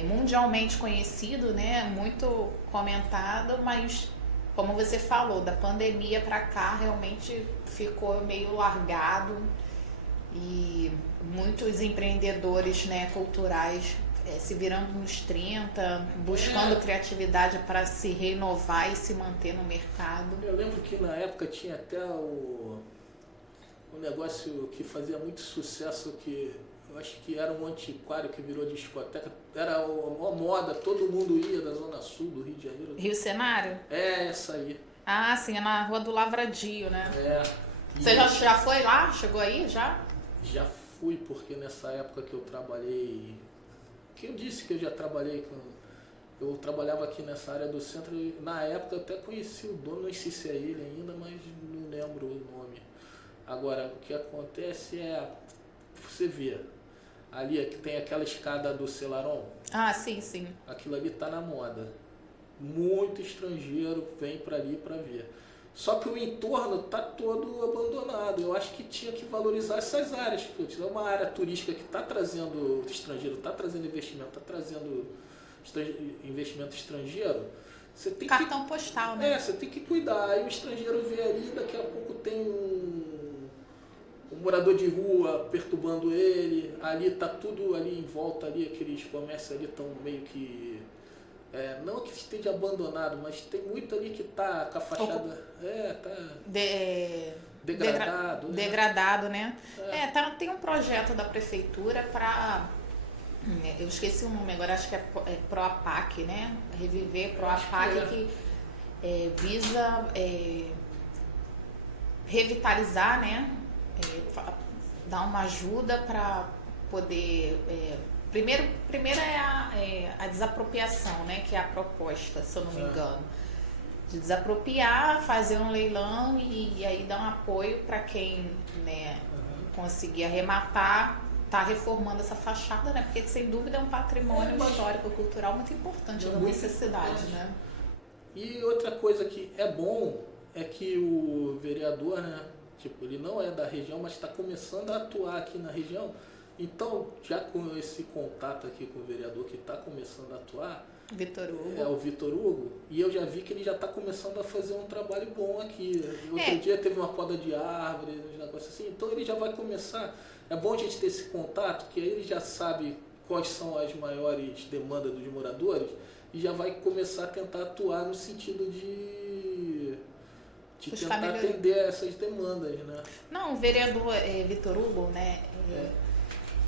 mundialmente conhecido, né? Muito comentado, mas como você falou, da pandemia para cá realmente ficou meio largado e muitos empreendedores, né, culturais se virando nos 30, buscando criatividade para se renovar e se manter no mercado. Eu lembro que na época tinha até o negócio que fazia muito sucesso, que eu acho que era um antiquário que virou discoteca, era uma moda, todo mundo ia da Zona Sul do Rio de Janeiro. Rio Cenário? É, essa aí. Ah, sim, é na Rua do Lavradio, né? Você E já foi lá? Chegou aí já? já fui, porque nessa época que eu trabalhei, que eu disse que eu já trabalhei eu trabalhava aqui nessa área do centro, e na época eu até conheci o dono, não sei se é ele ainda, mas não lembro o nome. Agora, o que acontece você vê, ali que tem aquela escada do Celaron. Ah, sim, sim. Aquilo ali tá na moda. Muito estrangeiro vem para ali para ver. Só que o entorno tá todo abandonado. Eu acho que tinha que valorizar essas áreas. É uma área turística que está trazendo estrangeiro, está trazendo investimento, está trazendo investimento estrangeiro. Você tem Cartão postal, né? você tem que cuidar. Aí o estrangeiro vê ali, daqui a pouco tem um morador de rua perturbando ele, ali tá tudo ali em volta, ali aqueles comércios ali estão meio que, não que esteja abandonado, mas tem muito ali que tá com a fachada, tá degradado. Degradado, né? Tem um projeto da prefeitura para, eu esqueci o nome agora, acho que é Proapac, né? Reviver Proapac, que visa revitalizar, né? Dar uma ajuda para poder primeiro é a desapropriação, né, que é a proposta, se eu não me engano, de desapropriar, fazer um leilão e aí dar um apoio para quem, né, conseguir arrematar, tá reformando essa fachada, né, porque sem dúvida é um patrimônio histórico cultural muito importante da nossa cidade, né. E outra coisa que é bom é que o vereador, né, tipo, ele não é da região, mas está começando a atuar aqui na região. Então, já com esse contato aqui com o vereador que está começando a atuar, Vitor Hugo. É o Vitor Hugo, e eu já vi que ele já está começando a fazer um trabalho bom aqui. Outro dia teve uma poda de árvore, um negócio assim, então ele já vai começar. É bom a gente ter esse contato, que aí ele já sabe quais são as maiores demandas dos moradores e já vai começar a tentar atuar no sentido de tentar atender essas demandas, né? Não, o vereador Vitor Hugo, né?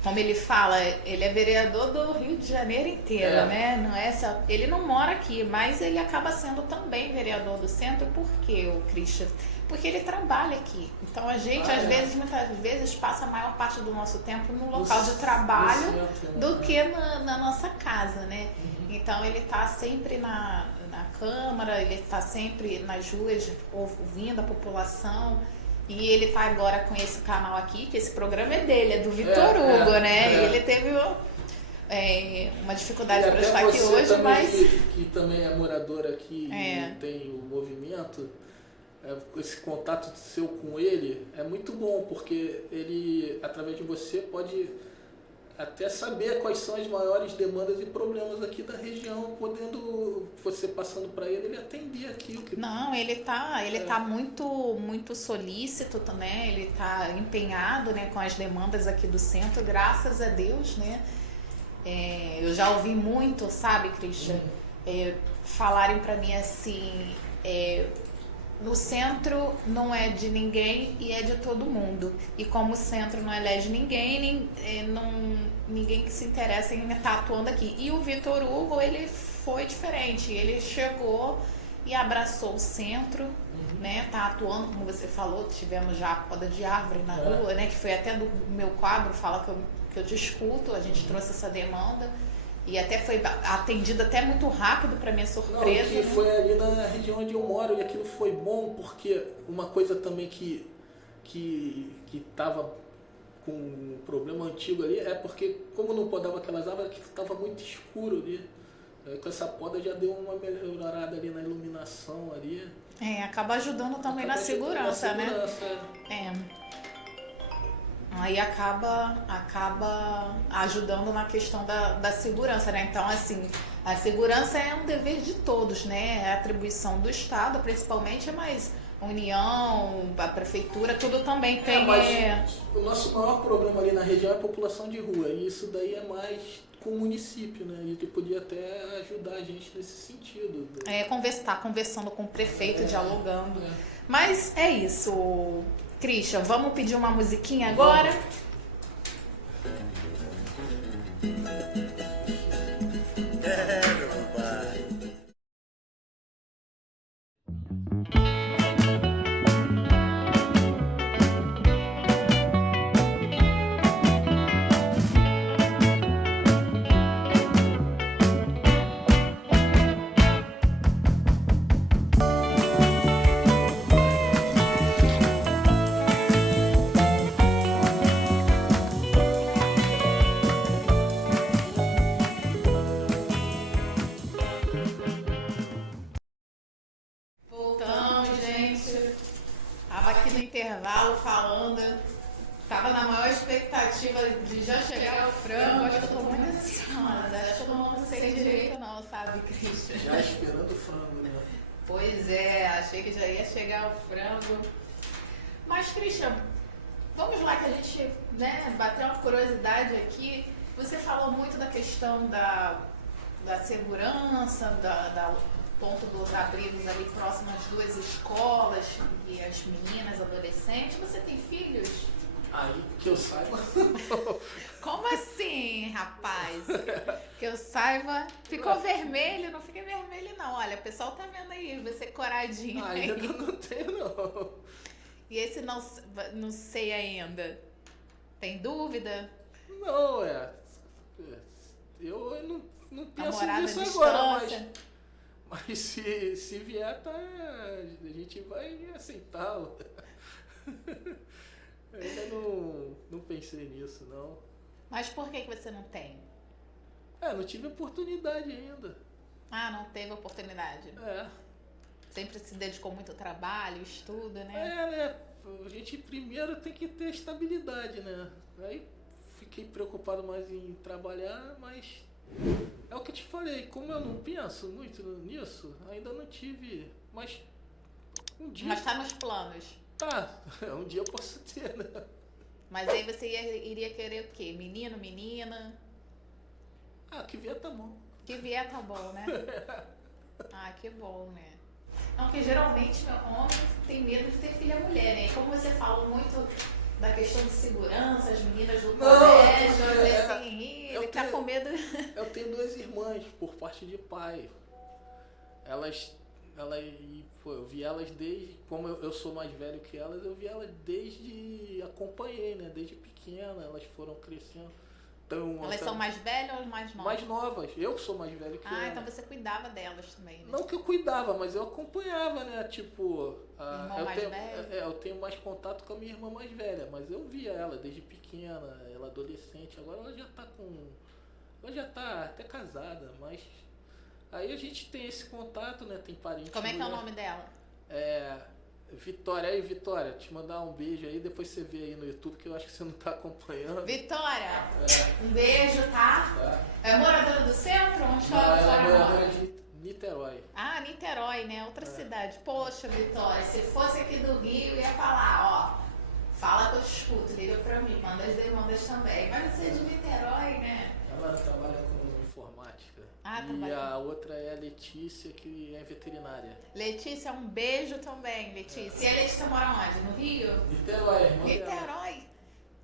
Como ele fala, ele é vereador do Rio de Janeiro inteiro, né? Não é só, ele não mora aqui, mas ele acaba sendo também vereador do centro. Por quê, o Christian? Porque ele trabalha aqui. Então a gente, muitas vezes, passa a maior parte do nosso tempo no local de trabalho do que na nossa casa, né? Então ele está sempre na Câmara, ele está sempre nas ruas ouvindo a população. E ele está agora com esse canal aqui, que esse programa é dele, é do Vitor Hugo, né? E ele teve uma dificuldade para estar aqui hoje, mas... Que também é morador aqui e tem o movimento, esse contato seu com ele é muito bom, porque ele, através de você, pode até saber quais são as maiores demandas e problemas aqui da região, podendo, você passando para ele atender aquilo. Não, ele tá muito solícito também, ele tá empenhado, né, com as demandas aqui do centro, graças a Deus, né. Eu já ouvi muito, sabe, Christian, falarem para mim assim, o centro não é de ninguém e é de todo mundo. E como o centro não elege ninguém, ninguém que se interessa em estar atuando aqui. E o Vitor Hugo, ele foi diferente. Ele chegou e abraçou o centro, né? Tá atuando, como você falou, tivemos já a poda de árvore na rua, né? Que foi até do meu quadro, fala que eu discuto, a gente trouxe essa demanda. E até foi atendido até muito rápido, para minha surpresa. Não, que foi ali na região onde eu moro, e aquilo foi bom porque uma coisa também que tava com um problema antigo ali é porque, como não podava aquelas árvores, que estava muito escuro ali. Com essa poda já deu uma melhorada ali na iluminação ali. Acaba ajudando também na segurança, né? Aí acaba ajudando na questão da segurança, né? Então, assim, a segurança é um dever de todos, né? É a atribuição do Estado, principalmente, mas a União, a Prefeitura, tudo também tem... Mas o nosso maior problema ali na região é a população de rua, e isso daí é mais com o município, né? E que podia até ajudar a gente nesse sentido. Tá conversando com o prefeito, dialogando. Mas é isso, Christian, vamos pedir uma musiquinha agora? Intervalo falando, tava na maior expectativa de já chegar ao frango. Acho que eu tô muito ansiosa, acho que eu não sei direito não, sabe, Christian? Já esperando o frango, né? Pois é, achei que já ia chegar o frango. Mas, Christian, vamos lá que a gente, né, bateu uma curiosidade aqui. Você falou muito da questão da segurança, da ponto dos abrigos ali próximo às duas escolas e as meninas, adolescentes. Você tem filhos? Aí, que eu saiba. Como assim, rapaz? Que eu saiba. Ficou vermelho? Não fiquei vermelho, não. Olha, o pessoal tá vendo aí, você coradinho aí. Ainda não tenho, não. E esse não sei ainda. Tem dúvida? Não, eu não penso Namorada nisso à agora, distância. mas se vier, a gente vai aceitá-lo. Ainda não pensei nisso, não. Mas por que você não tem? Não tive oportunidade ainda. Ah, não teve oportunidade? Sempre se dedicou muito ao trabalho, estudo, né? A gente primeiro tem que ter estabilidade, né? Aí fiquei preocupado mais em trabalhar, mas é o que eu te falei, como eu não penso muito nisso, ainda não tive, mas um dia... Mas tá nos planos? Tá, um dia eu posso ter, né? Mas aí você iria querer o quê? Menino, menina? Que vier tá bom. Que vier tá bom, né? Que bom, né? Não, porque geralmente meu homem tem medo de ter filha mulher, né? E como você fala muito da questão de segurança, as meninas do colégio, assim, ele tá com medo. Eu tenho duas irmãs por parte de pai. Eu vi elas desde, como eu sou mais velho que elas, eu vi elas acompanhei, né? Desde pequena, elas foram crescendo. Então, elas são mais velhas ou mais novas? Mais novas. Eu sou mais velho que elas. Então você cuidava delas também, né? Não que eu cuidava, mas eu acompanhava, né? Tipo, eu tenho mais contato com a minha irmã mais velha, mas eu via ela desde pequena, ela adolescente, agora ela já tá até casada, mas aí a gente tem esse contato, né? Tem parente. Como é que é o nome dela? Vitória. Aí, Vitória, te mandar um beijo aí, depois você vê aí no YouTube, que eu acho que você não tá acompanhando. Vitória, um beijo, tá? É moradora do centro? Onde ela é moradora de Niterói. Niterói, né? Outra cidade. Poxa, Vitória, se fosse aqui do Rio, ia falar, fala que eu te escuto, liga pra mim, manda as demandas também. Mas você é de Niterói, né? Ela trabalha com informática. Ah, E trabalha. a outra é a Letícia, que é veterinária. Letícia, um beijo também, Letícia. E a Letícia mora onde? No Rio? Niterói, irmã dela. Niterói.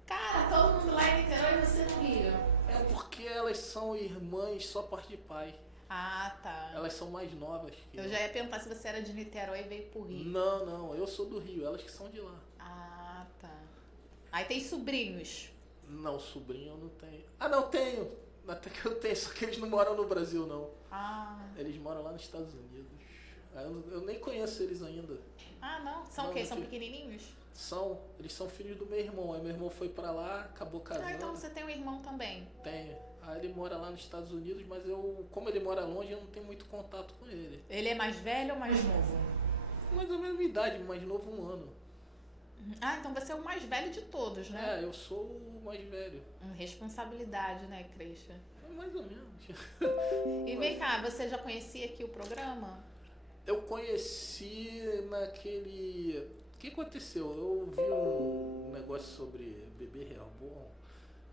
Cara, todo mundo lá em Niterói e você no Rio. É porque elas são irmãs só parte de pai. Ah, tá. Elas são mais novas que Eu já ia perguntar se você era de Niterói e veio pro Rio. Não, eu sou do Rio, elas que são de lá. Ah, tá. Aí tem sobrinhos. Não, sobrinho eu não tenho. Ah, não, tenho. Até que eu tenho, só que eles não moram no Brasil, não. Ah. Eles moram lá nos Estados Unidos. Eu nem conheço eles ainda. Ah, não. São Não, o quê? São aqui. pequenininhos? Eles são filhos do meu irmão. Aí meu irmão foi pra lá, acabou casando. Ah, então você tem um irmão também. Tenho. Aí ele mora lá nos Estados Unidos, mas como ele mora longe, eu não tenho muito contato com ele. Ele é mais velho ou mais novo? Mais ou menos minha idade, mais novo 1 ano. Ah, então você é o mais velho de todos, né? É, eu sou o mais velho. Responsabilidade, né, Christian? Mais ou menos. E vem cá, você já conhecia aqui o programa? Eu conheci naquele... O que aconteceu? Eu vi um negócio sobre bebê reborn.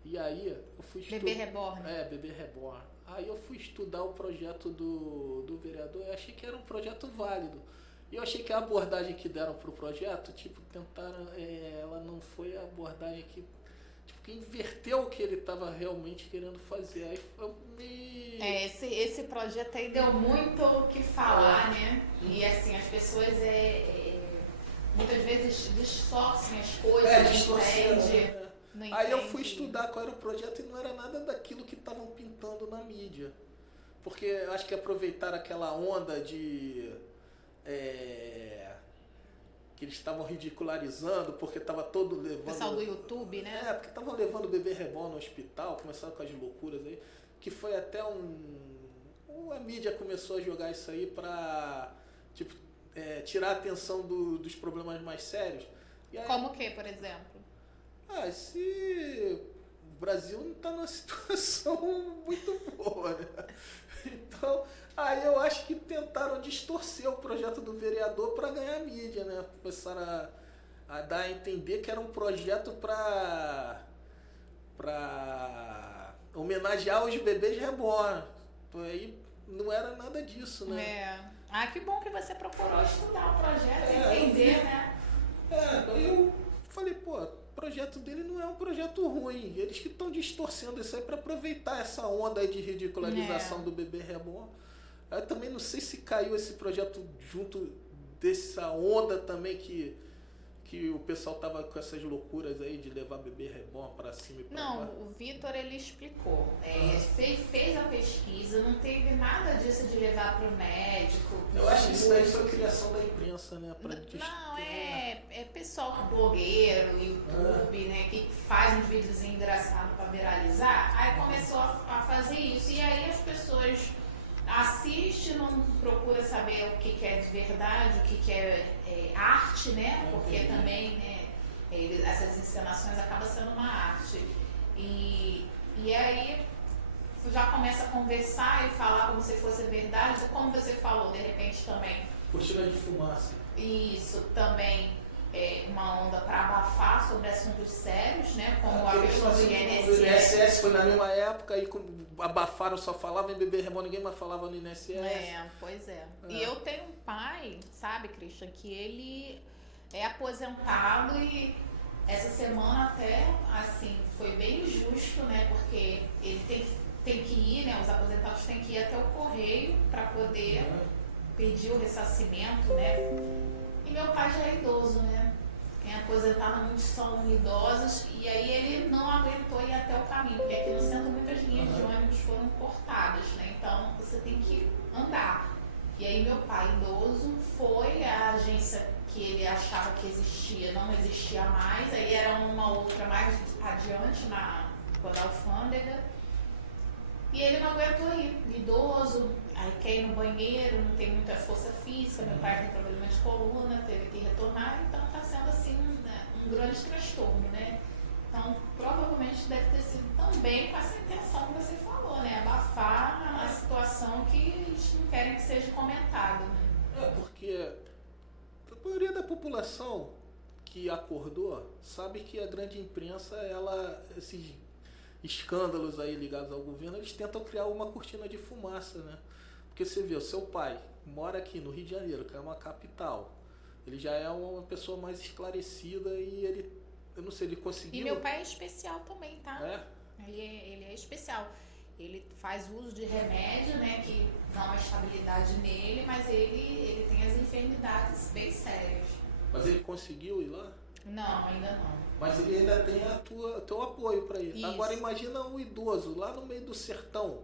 E aí eu fui estudar... Bebê Reborn. É, bebê reborn. Aí eu fui estudar o projeto do vereador e achei que era um projeto válido. E eu achei que a abordagem que deram pro projeto, tipo, tentaram... ela não foi a abordagem que inverteu o que ele estava realmente querendo fazer. Aí eu me... Esse projeto aí deu muito o que falar, né? E assim, as pessoas muitas vezes distorcem as coisas, distorceram. não Aí eu entende. fui estudar qual era o projeto e não era nada daquilo que estavam pintando na mídia. Porque eu acho que aproveitaram aquela onda de... que eles estavam ridicularizando, porque estava todo O levando... pessoal do YouTube, né? porque estavam levando o bebê reborn no hospital, começaram com as loucuras aí, que foi até a mídia começou a jogar isso aí pra, tipo, tirar a atenção dos problemas mais sérios. E aí, Como o que, por exemplo? o Brasil não está numa situação muito boa, né? Então, aí eu acho que tentaram distorcer o projeto do vereador para ganhar mídia, né? Começaram a dar a entender que era um projeto para homenagear os bebês reborn. Aí não era nada disso, né? Ah, que bom que você procurou estudar o projeto e entender, né? Aí eu falei, pô, o projeto dele não é um projeto ruim. Eles que estão distorcendo isso aí para aproveitar essa onda aí de ridicularização do bebê reborn. Eu também não sei se caiu esse projeto junto dessa onda também que o pessoal tava com essas loucuras aí de levar bebê reborn para cima e para Não, baixo. o Vitor, ele explicou. Fez a pesquisa, não teve nada disso de levar para o médico. Eu acho que isso daí foi criação da imprensa, né? Não, é pessoal blogueiro, YouTube, né, que faz uns videozinhos engraçados para viralizar. Aí começou a fazer isso. E aí as pessoas assistem, não procura saber o que é de verdade, o que é arte, né? Porque também, né, essas encenações acabam sendo uma arte. E aí já começa a conversar e falar como se fosse verdade, como você falou, de repente também. Cortina de fumaça. Isso também é uma onda para abafar sobre assuntos sérios, né? Como a questão do O INSS. INSS foi na mesma época e abafaram, só falava em bebê reborn, ninguém mais falava no INSS. Pois é. E eu tenho um pai, sabe, Christian, que ele é aposentado e essa semana até, assim, foi bem justo, né? Porque ele tem que ir, né? Os aposentados têm que ir até o correio para poder pedir o ressarcimento, né? E meu pai já é idoso, né? Quem é aposentado muitos são idosos e aí ele não aguentou ir até o caminho, porque aqui no centro muitas linhas de ônibus foram cortadas, né? Então você tem que andar. E aí meu pai idoso foi à agência que ele achava que existia, não existia mais, aí era uma outra mais adiante na alfândega. E ele não aguentou ir, idoso, aí quer ir no banheiro, não tem muita força física, meu pai tem problema de coluna, teve que retornar, então está sendo assim um grande transtorno, né? Então provavelmente deve ter sido também com essa intenção que você falou, né? Abafar a situação que eles não querem que seja comentado, né? Porque a maioria da população que acordou sabe que a grande imprensa, escândalos aí ligados ao governo, eles tentam criar uma cortina de fumaça, né? Porque você vê, o seu pai mora aqui no Rio de Janeiro, que é uma capital, ele já é uma pessoa mais esclarecida e ele, eu não sei, ele conseguiu... E meu pai é especial também, tá? É? Ele é especial. Ele faz uso de remédio, né, que dá uma estabilidade nele, mas ele tem as enfermidades bem sérias. Mas ele conseguiu ir lá? Não, ainda não. Mas ele ainda tem teu apoio para ir. Isso. Agora imagina um idoso lá no meio do sertão,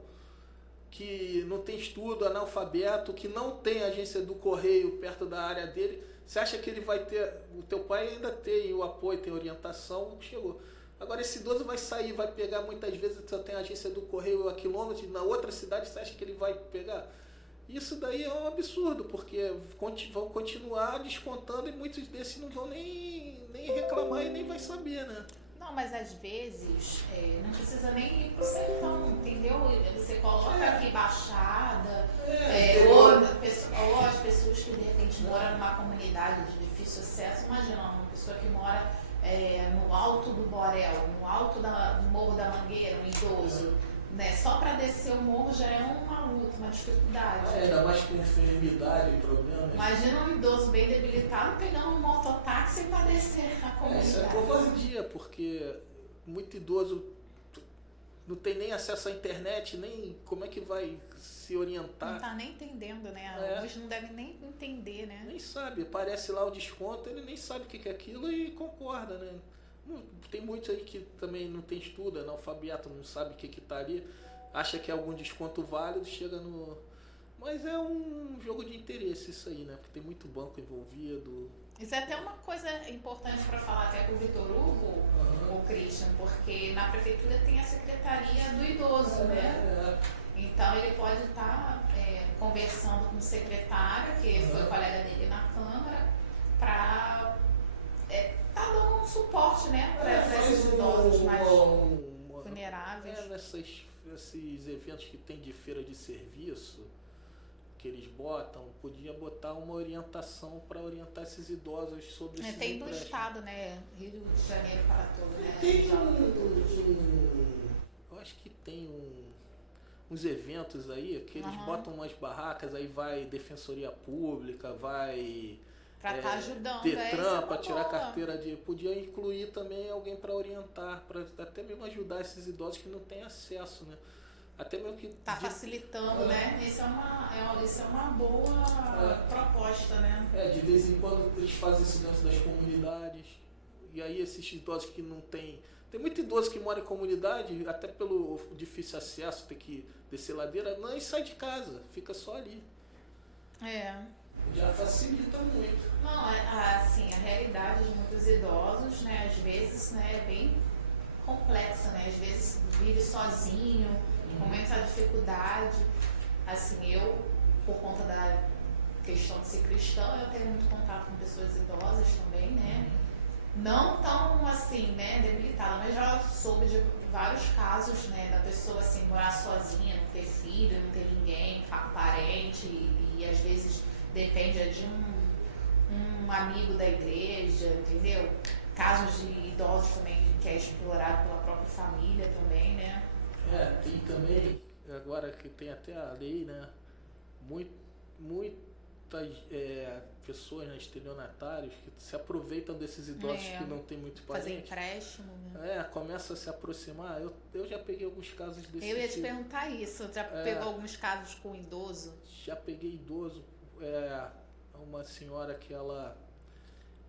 que não tem estudo, analfabeto, que não tem agência do correio perto da área dele. Você acha que ele vai ter... O teu pai ainda tem o apoio, tem orientação, chegou. Agora esse idoso vai sair, vai pegar, muitas vezes só tem a agência do correio a quilômetros, na outra cidade você acha que ele vai pegar? Isso daí é um absurdo, porque vão continuar descontando e muitos desses não vão nem reclamar e nem vai saber, né? Não, mas às vezes não precisa nem ir pro sertão, entendeu? Você coloca aqui Baixada, ou as pessoas que de repente moram numa comunidade de difícil acesso, imagina uma pessoa que mora no alto do Borel, no alto do Morro da Mangueira, um idoso, né? Só para descer o morro já é uma luta, uma dificuldade. Ainda mais com enfermidade, problemas. Imagina um idoso bem debilitado pegando um mototáxi para descer a comunidade. Isso é covardia, porque muito idoso não tem nem acesso à internet, nem como é que vai se orientar. Não tá nem entendendo, né? Eles não devem nem entender, né? Nem sabe, aparece lá o desconto, ele nem sabe o que é aquilo e concorda, né? Tem muitos aí que também não tem estudo, analfabeto, não sabe o que tá ali, acha que é algum desconto válido, chega no... Mas é um jogo de interesse isso aí, né? Porque tem muito banco envolvido. Isso é até uma coisa importante para falar até com o Vitor Hugo, o Christian, porque na prefeitura tem a Secretaria do Idoso, né? Então ele pode estar conversando com o secretário, que foi colega dele na Câmara, para tá dando um suporte, né, para esses idosos mais vulneráveis. Esses eventos que tem de feira de serviço, que eles botam, podia botar uma orientação para orientar esses idosos sobre esses tem do empréstimos. estado, né, Rio de Janeiro para todo, né? Tem eu acho que tem uns eventos aí que eles botam umas barracas, aí vai Defensoria Pública, vai para estar ajudando, Detran, para tirar carteira de... Podia incluir também alguém para orientar, para até mesmo ajudar esses idosos que não têm acesso, né? Até mesmo que... Tá facilitando, né? Isso é uma boa proposta, né? De vez em quando eles fazem isso dentro das comunidades. E aí esses idosos que não têm... Tem muito idoso que mora em comunidade, até pelo difícil acesso, ter que descer ladeira, não, e sai de casa, fica só ali. Já facilita muito. Não, assim, a realidade de muitos idosos, né, às vezes, né, é bem complexa, né? Às vezes vive sozinho, com muita dificuldade. Assim, eu, por conta da questão de ser cristã, eu tenho muito contato com pessoas idosas também, né? Não tão assim, né, debilitada, mas já soube de vários casos, né, da pessoa assim morar sozinha, não ter filho, não ter ninguém, parente, e às vezes depende de um amigo da igreja, entendeu? Casos de idosos também que é explorado pela própria família também, né? Tem também, agora que tem até a lei, né? Muitas pessoas, né, estelionatários, que se aproveitam desses idosos que não tem muito parente. Fazer empréstimo, né? Começa a se aproximar. Eu já peguei alguns casos desse Eu ia te perguntar isso. Já pegou alguns casos com idoso? Já peguei idoso. Uma senhora que ela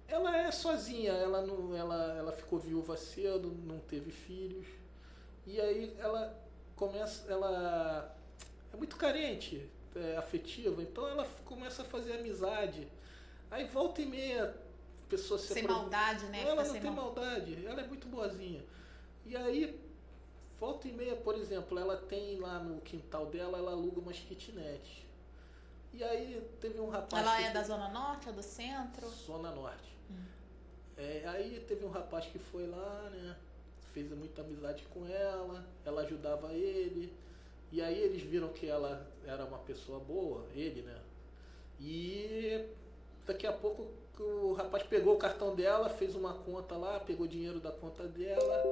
é sozinha, ela ficou viúva cedo, não teve filhos, e aí ela é muito carente, afetiva, então ela começa a fazer amizade, aí volta e meia a pessoa se sem maldade, né? Ela não tem maldade, ela é muito boazinha, e aí volta e meia, por exemplo, ela tem lá no quintal dela, ela aluga umas kitnets. E aí teve um rapaz... Ela é da Zona Norte ou do Centro? Zona Norte. Aí teve um rapaz que foi lá, né? Fez muita amizade com ela ajudava ele. E aí eles viram que ela era uma pessoa boa, ele, né? E daqui a pouco o rapaz pegou o cartão dela, fez uma conta lá, pegou dinheiro da conta dela.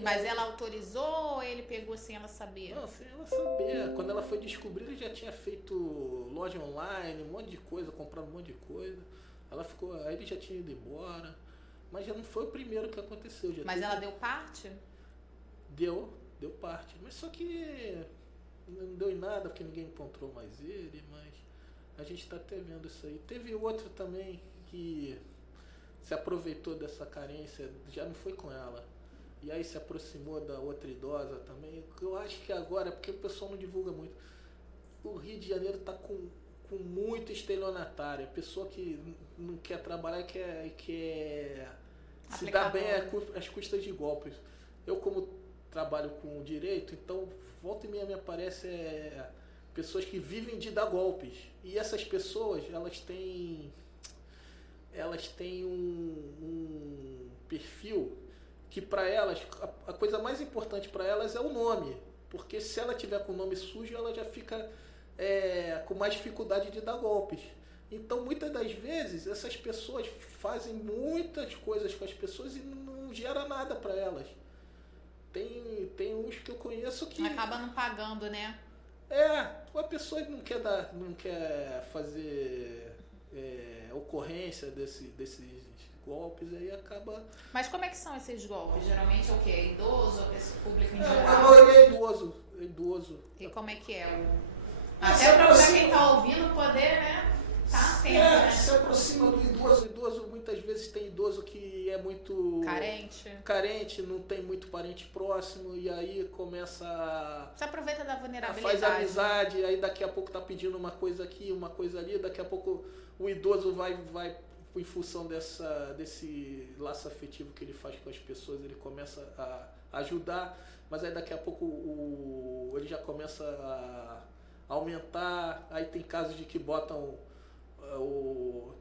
Mas ela autorizou ou ele pegou sem ela saber? Não, sem ela saber. Quando ela foi descobrir, ele já tinha feito loja online, um monte de coisa, comprado um monte de coisa. Ela ficou, aí ele já tinha ido embora. Mas já não foi o primeiro que aconteceu. Já Mas ela deu parte? Deu parte. Mas só que não deu em nada, porque ninguém encontrou mais ele, mas a gente está até vendo isso aí. Teve outro também que se aproveitou dessa carência, já não foi com ela. E aí se aproximou da outra idosa também. Eu acho que agora, porque o pessoal não divulga muito, o Rio de Janeiro está com muito estelionatário. A pessoa que não quer trabalhar e quer se dar bem às custas de golpes. Eu, como trabalho com direito, então volta e meia me aparece pessoas que vivem de dar golpes. E essas pessoas, elas têm um perfil que para elas, a coisa mais importante para elas é o nome. Porque se ela tiver com o nome sujo, ela já fica com mais dificuldade de dar golpes. Então, muitas das vezes, essas pessoas fazem muitas coisas com as pessoas e não gera nada para elas. Tem uns que eu conheço que... Acaba não pagando, né? A pessoa não quer fazer ocorrência desses golpes, aí acaba... Mas como é que são esses golpes? Geralmente é o quê? Idoso ou público em A geral? maioria é idoso. E como é que é? Até pra quem tá ouvindo poder, né? Tá atento, né? Se aproxima do idoso. Idoso, muitas vezes tem idoso que é muito... Carente, não tem muito parente próximo, e aí começa Se aproveita da vulnerabilidade. faz amizade, aí daqui a pouco tá pedindo uma coisa aqui, uma coisa ali, daqui a pouco o idoso vai em função desse laço afetivo que ele faz com as pessoas, ele começa a ajudar, mas aí daqui a pouco ele já começa a aumentar. Aí tem casos de que botam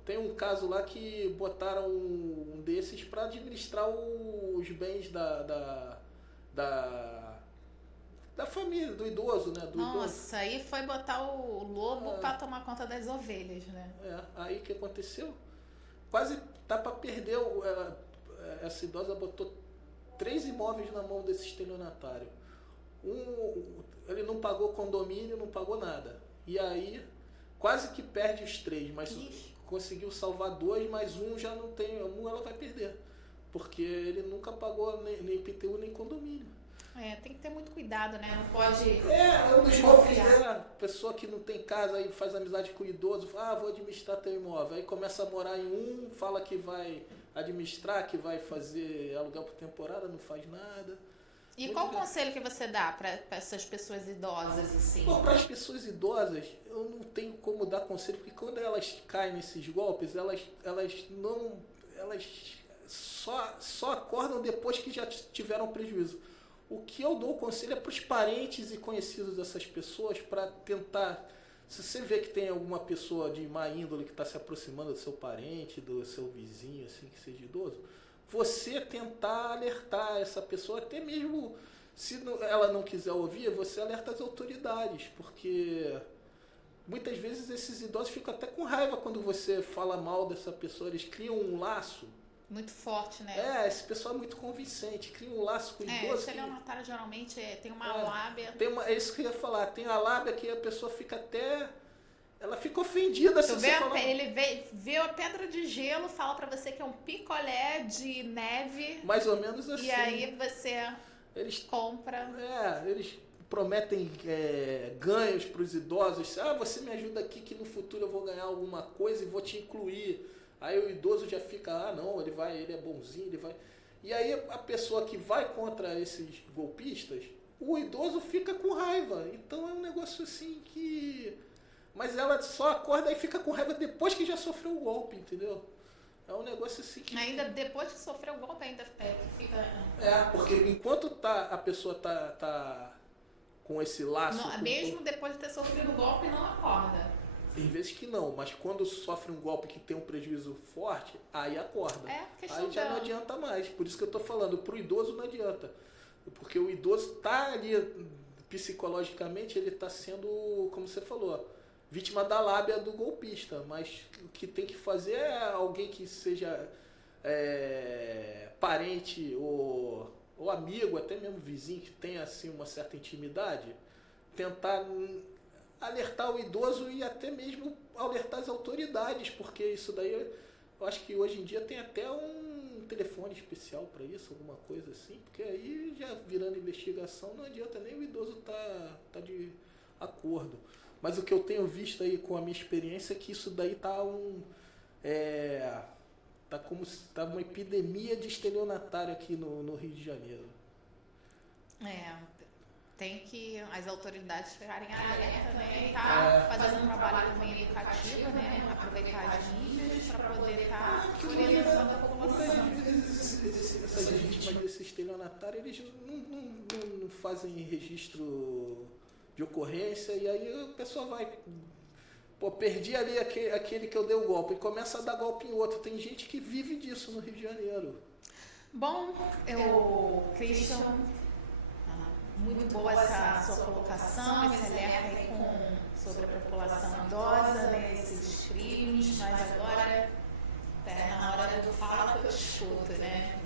tem um caso lá que botaram um desses para administrar os bens da família, do idoso, né? Nossa, aí foi botar o lobo para tomar conta das ovelhas, né? Aí o que aconteceu? Quase tá para perder. Essa idosa botou 3 imóveis na mão desse estelionatário. Ele não pagou condomínio, não pagou nada. E aí quase que perde os 3, mas conseguiu salvar 2, mas um já não tem, ela vai perder. Porque ele nunca pagou nem IPTU nem condomínio. Tem que ter muito cuidado, né? Não pode... Um dos golpes dela, pessoa que não tem casa e faz amizade com o idoso, fala, vou administrar teu imóvel. Aí começa a morar em fala que vai administrar, que vai fazer aluguel por temporada, não faz nada. E qual o conselho que você dá para essas pessoas idosas, assim? Para as pessoas idosas, eu não tenho como dar conselho, porque quando elas caem nesses golpes, elas só acordam depois que já tiveram prejuízo. O que eu dou conselho é para os parentes e conhecidos dessas pessoas, para tentar, se você vê que tem alguma pessoa de má índole que está se aproximando do seu parente, do seu vizinho, assim, que seja idoso, você tentar alertar essa pessoa, até mesmo se ela não quiser ouvir, você alerta as autoridades, porque muitas vezes esses idosos ficam até com raiva quando você fala mal dessa pessoa, eles criam um laço. Muito forte, né? Esse pessoal é muito convincente, cria um laço com o idoso. O estelionatário geralmente tem uma lábia. É isso que eu ia falar, tem a lábia que a pessoa fica até... Ela fica ofendida se você falar. Ele vê a pedra de gelo, fala pra você que é um picolé de neve. Mais ou menos assim. E aí você compra. Eles prometem ganhos para os idosos. Você me ajuda aqui que no futuro eu vou ganhar alguma coisa e vou te incluir. Aí o idoso já fica, não, ele é bonzinho, ele vai... E aí a pessoa que vai contra esses golpistas, o idoso fica com raiva. Então é um negócio assim que... Mas ela só acorda e fica com raiva depois que já sofreu o golpe, entendeu? É um negócio assim que... Ainda depois que sofreu o golpe, ainda fica... porque enquanto a pessoa tá com esse laço... Mesmo depois de ter sofrido o golpe, não acorda. Tem vezes que não, mas quando sofre um golpe que tem um prejuízo forte, aí acorda. Aí já não adianta mais. Por isso que eu tô falando, pro idoso não adianta. Porque o idoso tá ali, psicologicamente, ele tá sendo, como você falou, vítima da lábia do golpista, mas o que tem que fazer é alguém que seja parente ou amigo, até mesmo vizinho, que tenha assim uma certa intimidade, tentar alertar o idoso e até mesmo alertar as autoridades, porque isso daí eu acho que hoje em dia tem até um telefone especial para isso, alguma coisa assim, porque aí já virando investigação não adianta nem o idoso tá de acordo. Mas o que eu tenho visto aí com a minha experiência é que isso daí tá como se tá uma epidemia de estelionatário aqui no Rio de Janeiro. Tem que as autoridades ficarem alertas, né? E tá fazendo um trabalho também educativo, né? Aproveitar as mídias para poder estar orientando a população. Essas vítimas desse estelionatário, eles não fazem registro de ocorrência, e aí a pessoa vai... Pô, perdi ali aquele que eu dei o golpe, e começa a dar golpe em outro. Tem gente que vive disso no Rio de Janeiro. Bom, Christian, muito boa essa sua colocação, esse alerta aí sobre a população idosa, né, esses crimes, mas agora na hora do fala que eu escuto, né?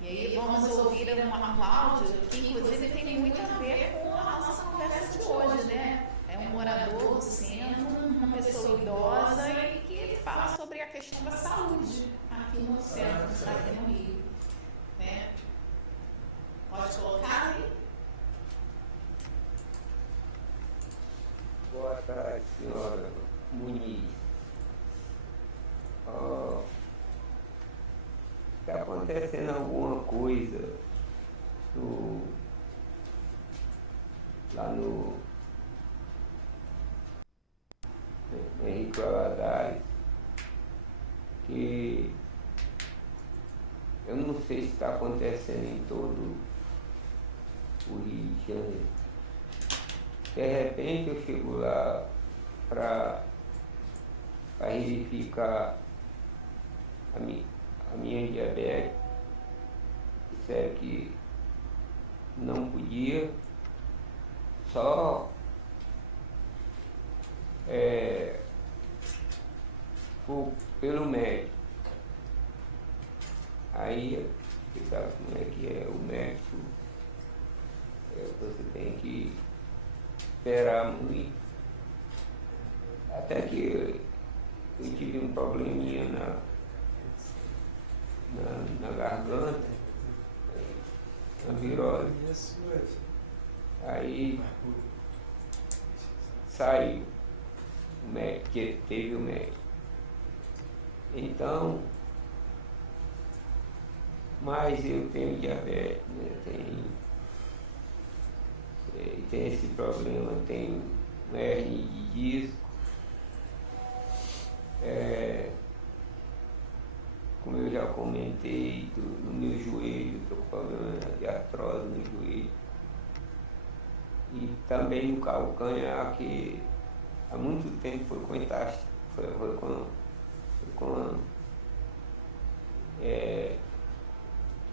E aí vamos ouvir um áudio que inclusive tem muito a ver com a nossa conversa de hoje, né? É um morador do centro, uma pessoa idosa, e que ele fala sobre a questão da saúde aqui no centro, aqui no Rio, né? Pode colocar aí? Boa tarde, senhora Muniz. Está acontecendo alguma coisa lá no Henrique Valadares, que eu não sei se está acontecendo em todo o Rio de Janeiro. De repente eu chego lá para verificar a minha diabetes, disseram que não podia, só pelo médico. Aí você sabe como é que é o médico, você tem que esperar muito, até que eu tive um probleminha na garganta, na virose. Aí saiu o médico, que teve o médico. Então, mas eu tenho diabetes, né? Tem esse problema, tem um hernia de disco, como eu já comentei, no meu joelho, estou com problema de artrose no joelho, e também no calcanhar, que há muito tempo foi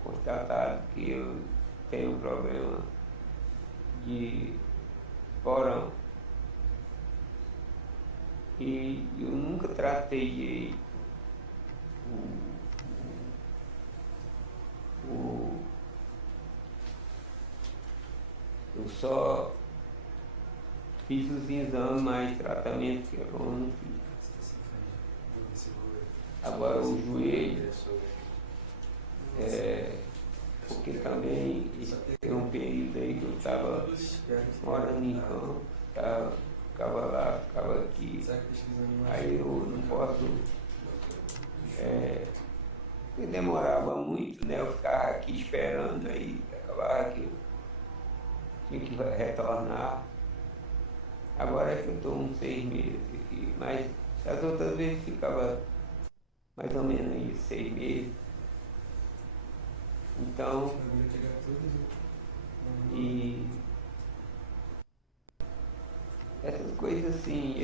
constatado que eu tenho um problema de porão, e eu nunca tratei direito eu só fiz os exames, mas tratamento que eu não fiz. Agora o joelho, porque também tem um período aí que eu estava morando em campo, ficava lá, ficava aqui, aí eu não posso, porque demorava muito, né? Eu ficava aqui esperando, aí acabava que eu tinha que retornar. Agora é que eu estou uns 6 meses aqui, mas as outras vezes ficava mais ou menos aí 6 meses. Então, e essas coisas assim,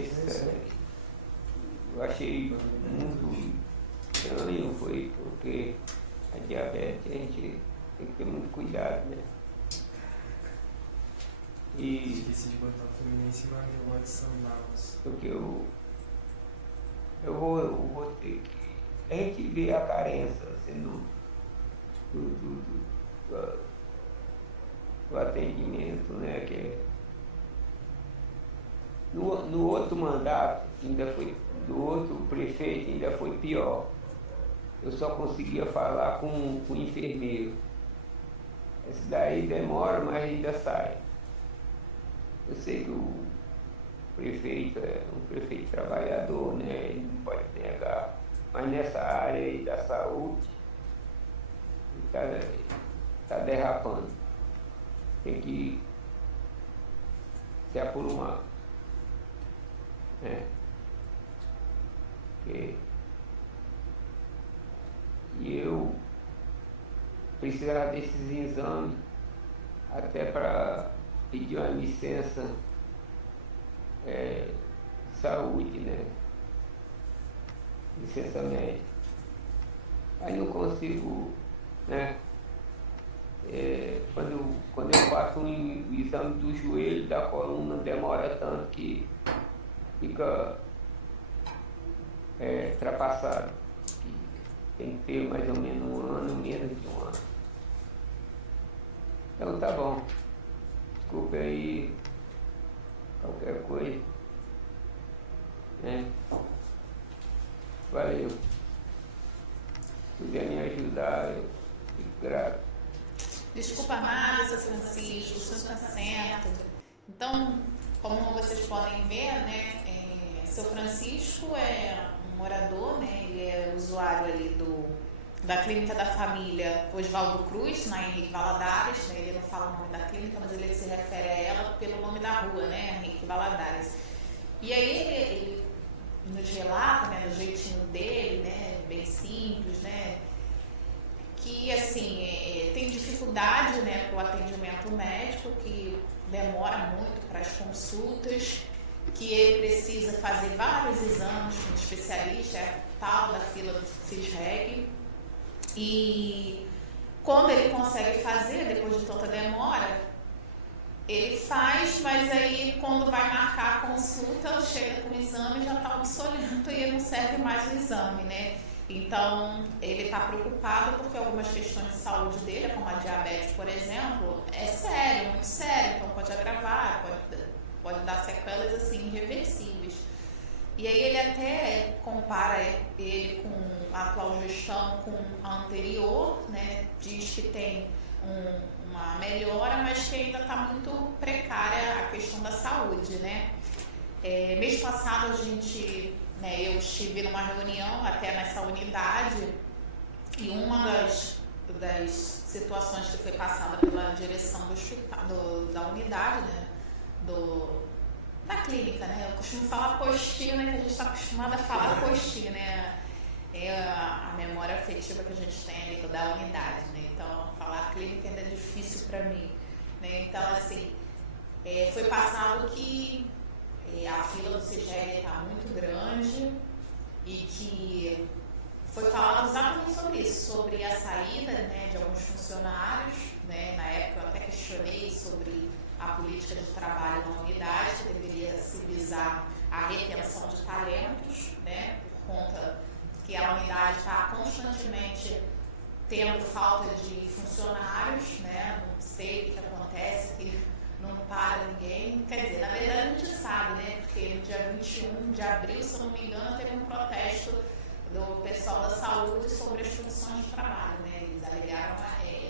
eu achei muito estranho, foi porque a diabetes a gente tem que ter muito cuidado, né? E cima de uma de sandálias. Porque eu vou ter que. A gente vê a carência assim, do atendimento, né? Que é, no outro mandato, do outro prefeito ainda foi pior. Eu só conseguia falar com o enfermeiro. Esse daí demora, mas ainda sai. Eu sei que o prefeito é um prefeito trabalhador, né? Ele não pode negar. Mas nessa área aí da saúde, ele está derrapando. Tem que se aprumar. Né? E eu precisava desses exames até para pedir uma licença de saúde, né? Licença médica. Aí não consigo, né? Quando eu faço um exame do joelho, da coluna, demora tanto que fica ultrapassado. Tem que ter mais ou menos um ano, menos de um ano. Então tá bom. Desculpa aí qualquer coisa. Né? Valeu. Se puder me ajudar, eu fico grato. Desculpa nada, seu Francisco, o senhor está certo. Então, como vocês podem ver, né, seu Francisco é um morador, né, ele é usuário ali da Clínica da Família Oswaldo Cruz, na Henrique Valadares, né, ele não fala o nome da clínica, mas ele se refere a ela pelo nome da rua, né, Henrique Valadares. E aí ele nos relata, né, do jeitinho dele, né, bem simples, né, que assim tem dificuldade, né, para o atendimento médico, que demora muito para as consultas, que ele precisa fazer vários exames com especialista, é tal da fila do CISREG, e quando ele consegue fazer, depois de tanta demora, ele faz, mas aí quando vai marcar a consulta, chega com o exame já está obsoleto e não serve mais o exame, né? Então, ele está preocupado porque algumas questões de saúde dele, como a diabetes, por exemplo, é sério, muito sério, então pode agravar, pode dar sequelas assim irreversíveis. E aí ele até compara ele com a atual gestão com a anterior, né? Diz que tem uma melhora, mas que ainda está muito precária a questão da saúde, né? Mês passado eu estive numa reunião até nessa unidade e uma das situações que foi passada pela direção do hospital, da unidade, né, da clínica, né, eu costumo falar postinho, né, que a gente está acostumado a falar postinho, né, é a memória afetiva que a gente tem ali da unidade, né, então falar clínica ainda é difícil para mim, né, então assim, foi passado que a fila do CISREG está muito grande e que foi falado exatamente sobre isso, sobre a saída, né, de alguns funcionários, né, na época eu até questionei sobre a política de trabalho na unidade, que deveria se visar a retenção de talentos, né, por conta que a unidade está constantemente tendo falta de funcionários, né, não sei o que acontece, que não para ninguém, quer dizer, na verdade a gente sabe, né, porque no dia 21 de abril, se eu não me engano, teve um protesto do pessoal da saúde sobre as funções de trabalho, né, eles alegaram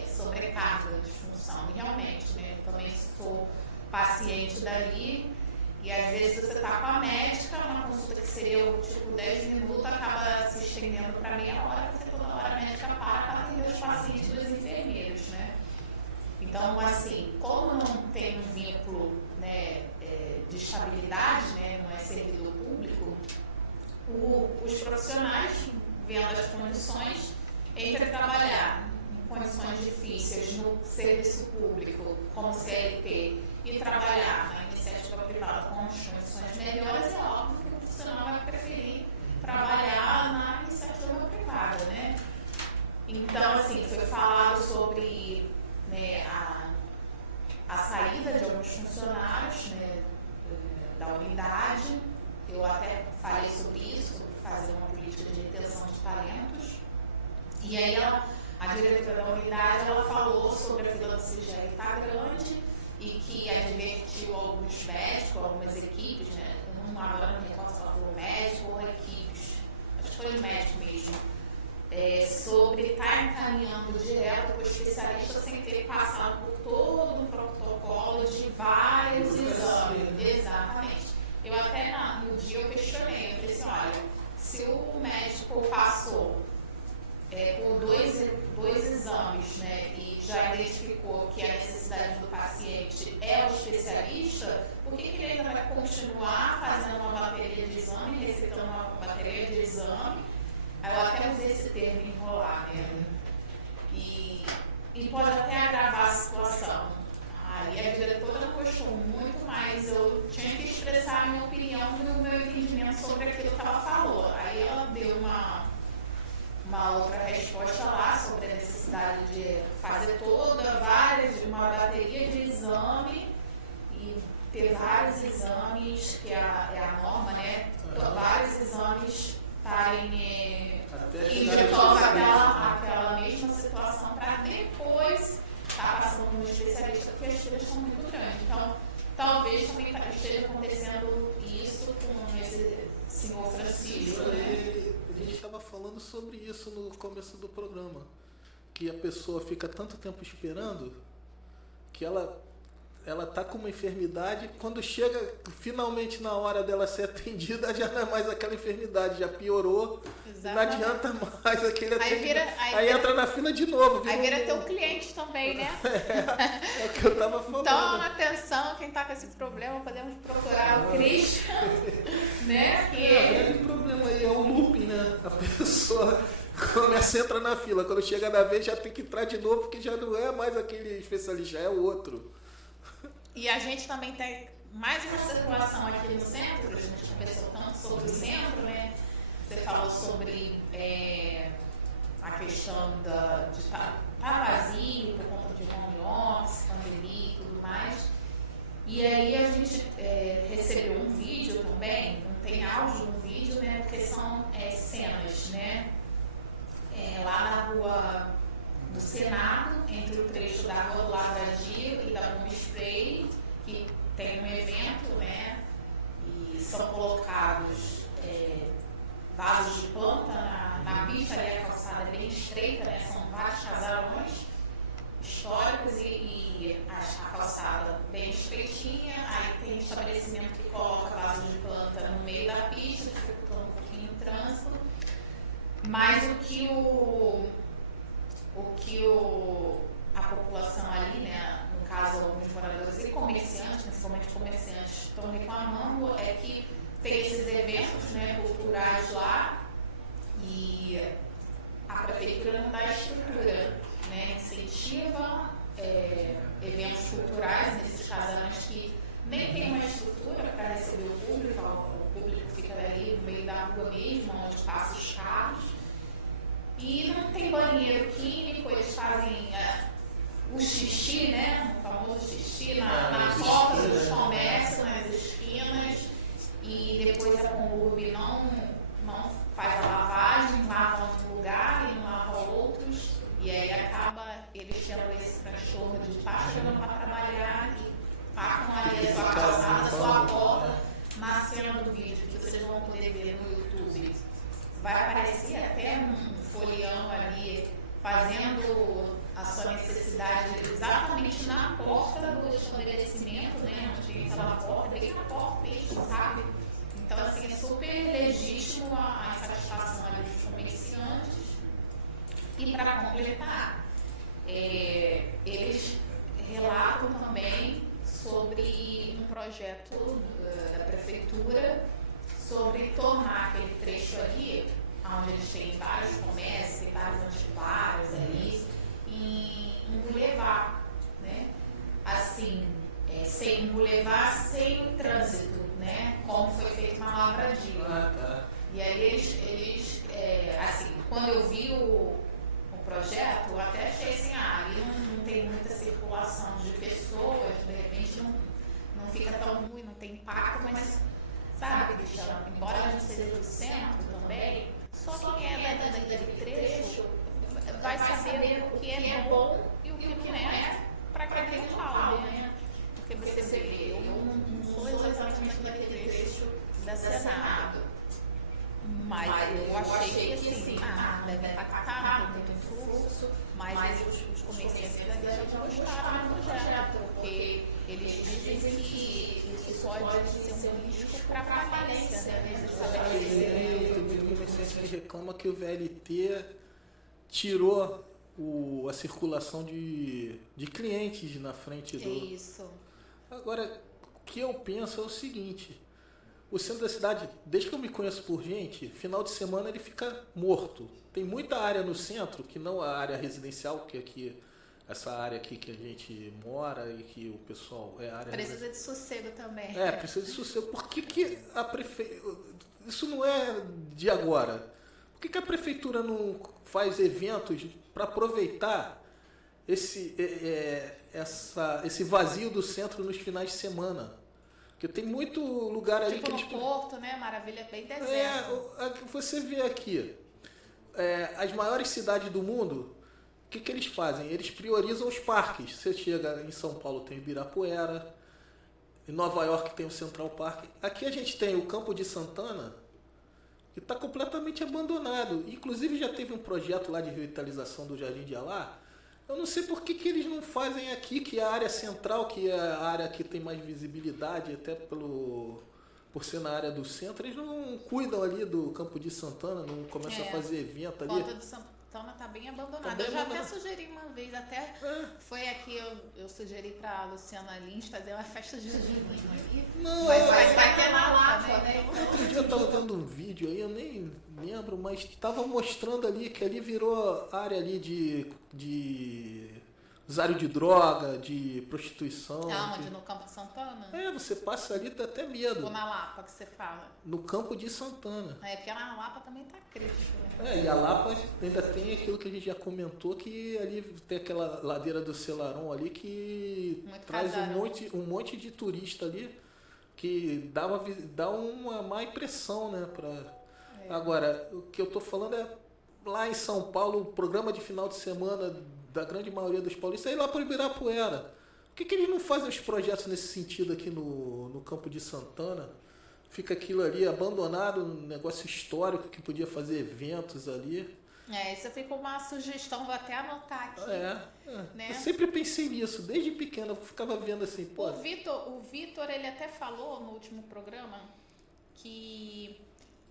sobrecarga de função, e realmente, né, eu também sou paciente dali, e às vezes você está com a médica, uma consulta que seria tipo 10 minutos, acaba se estendendo para meia hora, porque toda hora a médica para atender os pacientes dos enfermeiros, né. Então, assim, como não tem um vínculo, né, de estabilidade, né, não é servidor público, os profissionais, vendo as condições, entre trabalhar em condições difíceis no serviço público, como CLT, e trabalhar na iniciativa privada com as condições melhores, é óbvio que o profissional vai preferir trabalhar na iniciativa privada, né? Então, assim, foi falado sobre, né, a saída de alguns funcionários, né, unidade. Eu até falei sobre isso, sobre fazer uma política de retenção de talentos. E aí a diretora da unidade, ela falou sobre a fila do CGE estar grande e que advertiu alguns médicos, algumas equipes, né? Agora não me recordo se ela falou médico ou equipes, acho que foi o médico mesmo, sobre estar encaminhando direto para o especialista sem ter passado por todo um protocolo de vários exames. Exatamente. Eu até no dia eu questionei, eu falei assim, olha, se o médico passou por dois exames, né, e já identificou que a necessidade do paciente é o especialista, por que ele ainda vai continuar fazendo uma bateria de exame, receitando uma bateria de exame? Aí eu até usei esse termo, enrolar, né? E pode até agravar a situação. Aí a diretora gostou muito, mas eu tinha que expressar a minha opinião e o meu entendimento sobre aquilo que ela falou. Aí ela deu uma outra resposta lá sobre a necessidade de fazer uma bateria de exame e ter vários exames, que é a norma, né? Vários exames estarem indicando aquela mesma situação para depois estar passando no especialista, porque as filas estão muito grandes. Então, talvez também esteja acontecendo isso com esse senhor Francisco, né? A gente estava falando sobre isso no começo do programa, que a pessoa fica tanto tempo esperando que ela tá com uma enfermidade, quando chega finalmente na hora dela ser atendida, já não é mais aquela enfermidade, já piorou. Exatamente. Não adianta mais aquele atendimento. Aí entra na fila de novo. Aí vira teu cliente também, né? É o que eu tava falando. Então, atenção, quem tá com esse problema, podemos procurar o Christian, né? O grande problema aí é o looping, né? A pessoa começa a entrar na fila, quando chega na vez já tem que entrar de novo, porque já não é mais aquele especialista, já é o outro. E a gente também tem mais uma situação aqui no centro, a gente conversou tanto sobre o centro, né? Você falou sobre a questão de estar vazio por conta de home office, pandemia e tudo mais. E aí a gente recebeu um vídeo também, não tem áudio no vídeo, né? Porque são cenas, né? Lá na rua do Senado, entre o trecho da Rua do Lavradio e da Gomes Freire, que tem um evento, né? E são colocados vasos de planta na pista, ali a calçada bem estreita, né? São vários casarões históricos e a calçada bem estreitinha, aí tem um estabelecimento que coloca vasos de planta no meio da pista, dificultando um pouquinho o trânsito, mas o que a população ali, né, no caso alguns moradores e comerciantes, principalmente comerciantes, estão reclamando é que tem esses eventos, né, culturais lá e a prefeitura não dá estrutura, né, incentiva eventos culturais nesses casarões que nem tem uma estrutura para receber o público fica ali no meio da rua mesmo, onde passam os carros. E não tem banheiro químico, eles fazem o xixi, né? O famoso xixi na porta dos comércios, nas esquinas, e depois a Conurb não faz a lavagem, lava outro lugar e não lava outros, e aí acaba eles tendo esse transtorno de estar chegando para trabalhar e pacam ali a sua calçada, a sua porta, na cena do vídeo, que vocês vão poder ver no YouTube. Vai aparecer até um folião ali fazendo a sua necessidade exatamente na porta do estabelecimento, né? Onde tem aquela porta, bem na porta mesmo, sabe? Então, assim, é super legítimo a insatisfação ali dos comerciantes. E para completar, eles relatam também sobre um projeto da prefeitura sobre tornar aquele trecho ali, onde eles têm vários comércios, tem vários antiquários ali, em boulevard, né? Assim, sem boulevard, sem o trânsito, né? Como foi feito na Lavradio. E aí eles assim, quando eu vi o projeto, eu até achei assim, ali não tem muita circulação de pessoas, de repente não fica tão ruim, não tem impacto, mas sabe, Cristiano? Embora a gente seja do centro também, só quem é daquele trecho vai saber o que é bom e o que não é para quem tem um laudo, né? Porque você vê, eu não sou exatamente naquele trecho da Senado, mas eu achei que assim, deve impactar, tem muito fluxo, mas os comerciantes da gente gostaram do projeto, porque eles dizem que isso pode ser um risco para a falência, né? Tem muito comerciante que reclama que o VLT tirou a circulação de clientes na frente do... Isso. Agora, o que eu penso é o seguinte: o centro da cidade, desde que eu me conheço por gente, final de semana ele fica morto. Tem muita área no centro, que não a área residencial, que aqui, essa área aqui que a gente mora e que o pessoal... Precisa de sossego também. Precisa de sossego. Por que a prefeitura... Isso não é de agora. Por que a prefeitura não faz eventos para aproveitar esse vazio do centro nos finais de semana? Porque tem muito lugar ali tipo que no eles... Porto, né? Maravilha, bem deserto. Você vê aqui, as maiores cidades do mundo, o que eles fazem? Eles priorizam os parques. Você chega em São Paulo, tem Ibirapuera, em Nova York tem o Central Park. Aqui a gente tem o Campo de Santana, que está completamente abandonado. Inclusive já teve um projeto lá de revitalização do Jardim de Alá. Eu não sei por que eles não fazem aqui, que é a área central, que é a área que tem mais visibilidade, até por ser na área do centro. Eles não cuidam ali do Campo de Santana, não começam a fazer evento ali. Ponta de Santana está bem abandonada. Tá bem eu já abandonado. até sugeri uma vez, foi aqui, eu sugeri para a Luciana Lins fazer uma festa junina. Não, Mas vai ter na Lapa, né? Outro dia eu estava vendo um vídeo aí, eu nem lembro, mas estava mostrando ali que ali virou área ali de usuário de droga, de prostituição. Onde? No Campo de Santana? Você passa ali, dá até medo. Ou na Lapa, que você fala? No Campo de Santana. Porque na Lapa também tá crítico, né? E a Lapa ainda tem aquilo que a gente já comentou, que ali tem aquela ladeira do Celaron ali que Muito traz casarão. um monte de turista ali, que dá uma má impressão, né? Agora, o que eu tô falando é lá em São Paulo, o programa de final de semana da grande maioria dos paulistas é ir lá para o Ibirapuera. Por que eles não fazem os projetos nesse sentido aqui no Campo de Santana? Fica aquilo ali abandonado, um negócio histórico que podia fazer eventos ali. Isso fica uma sugestão, vou até anotar aqui. Né? Eu sempre pensei nisso, desde pequeno, eu ficava vendo assim, pô. O Vitor, ele até falou no último programa que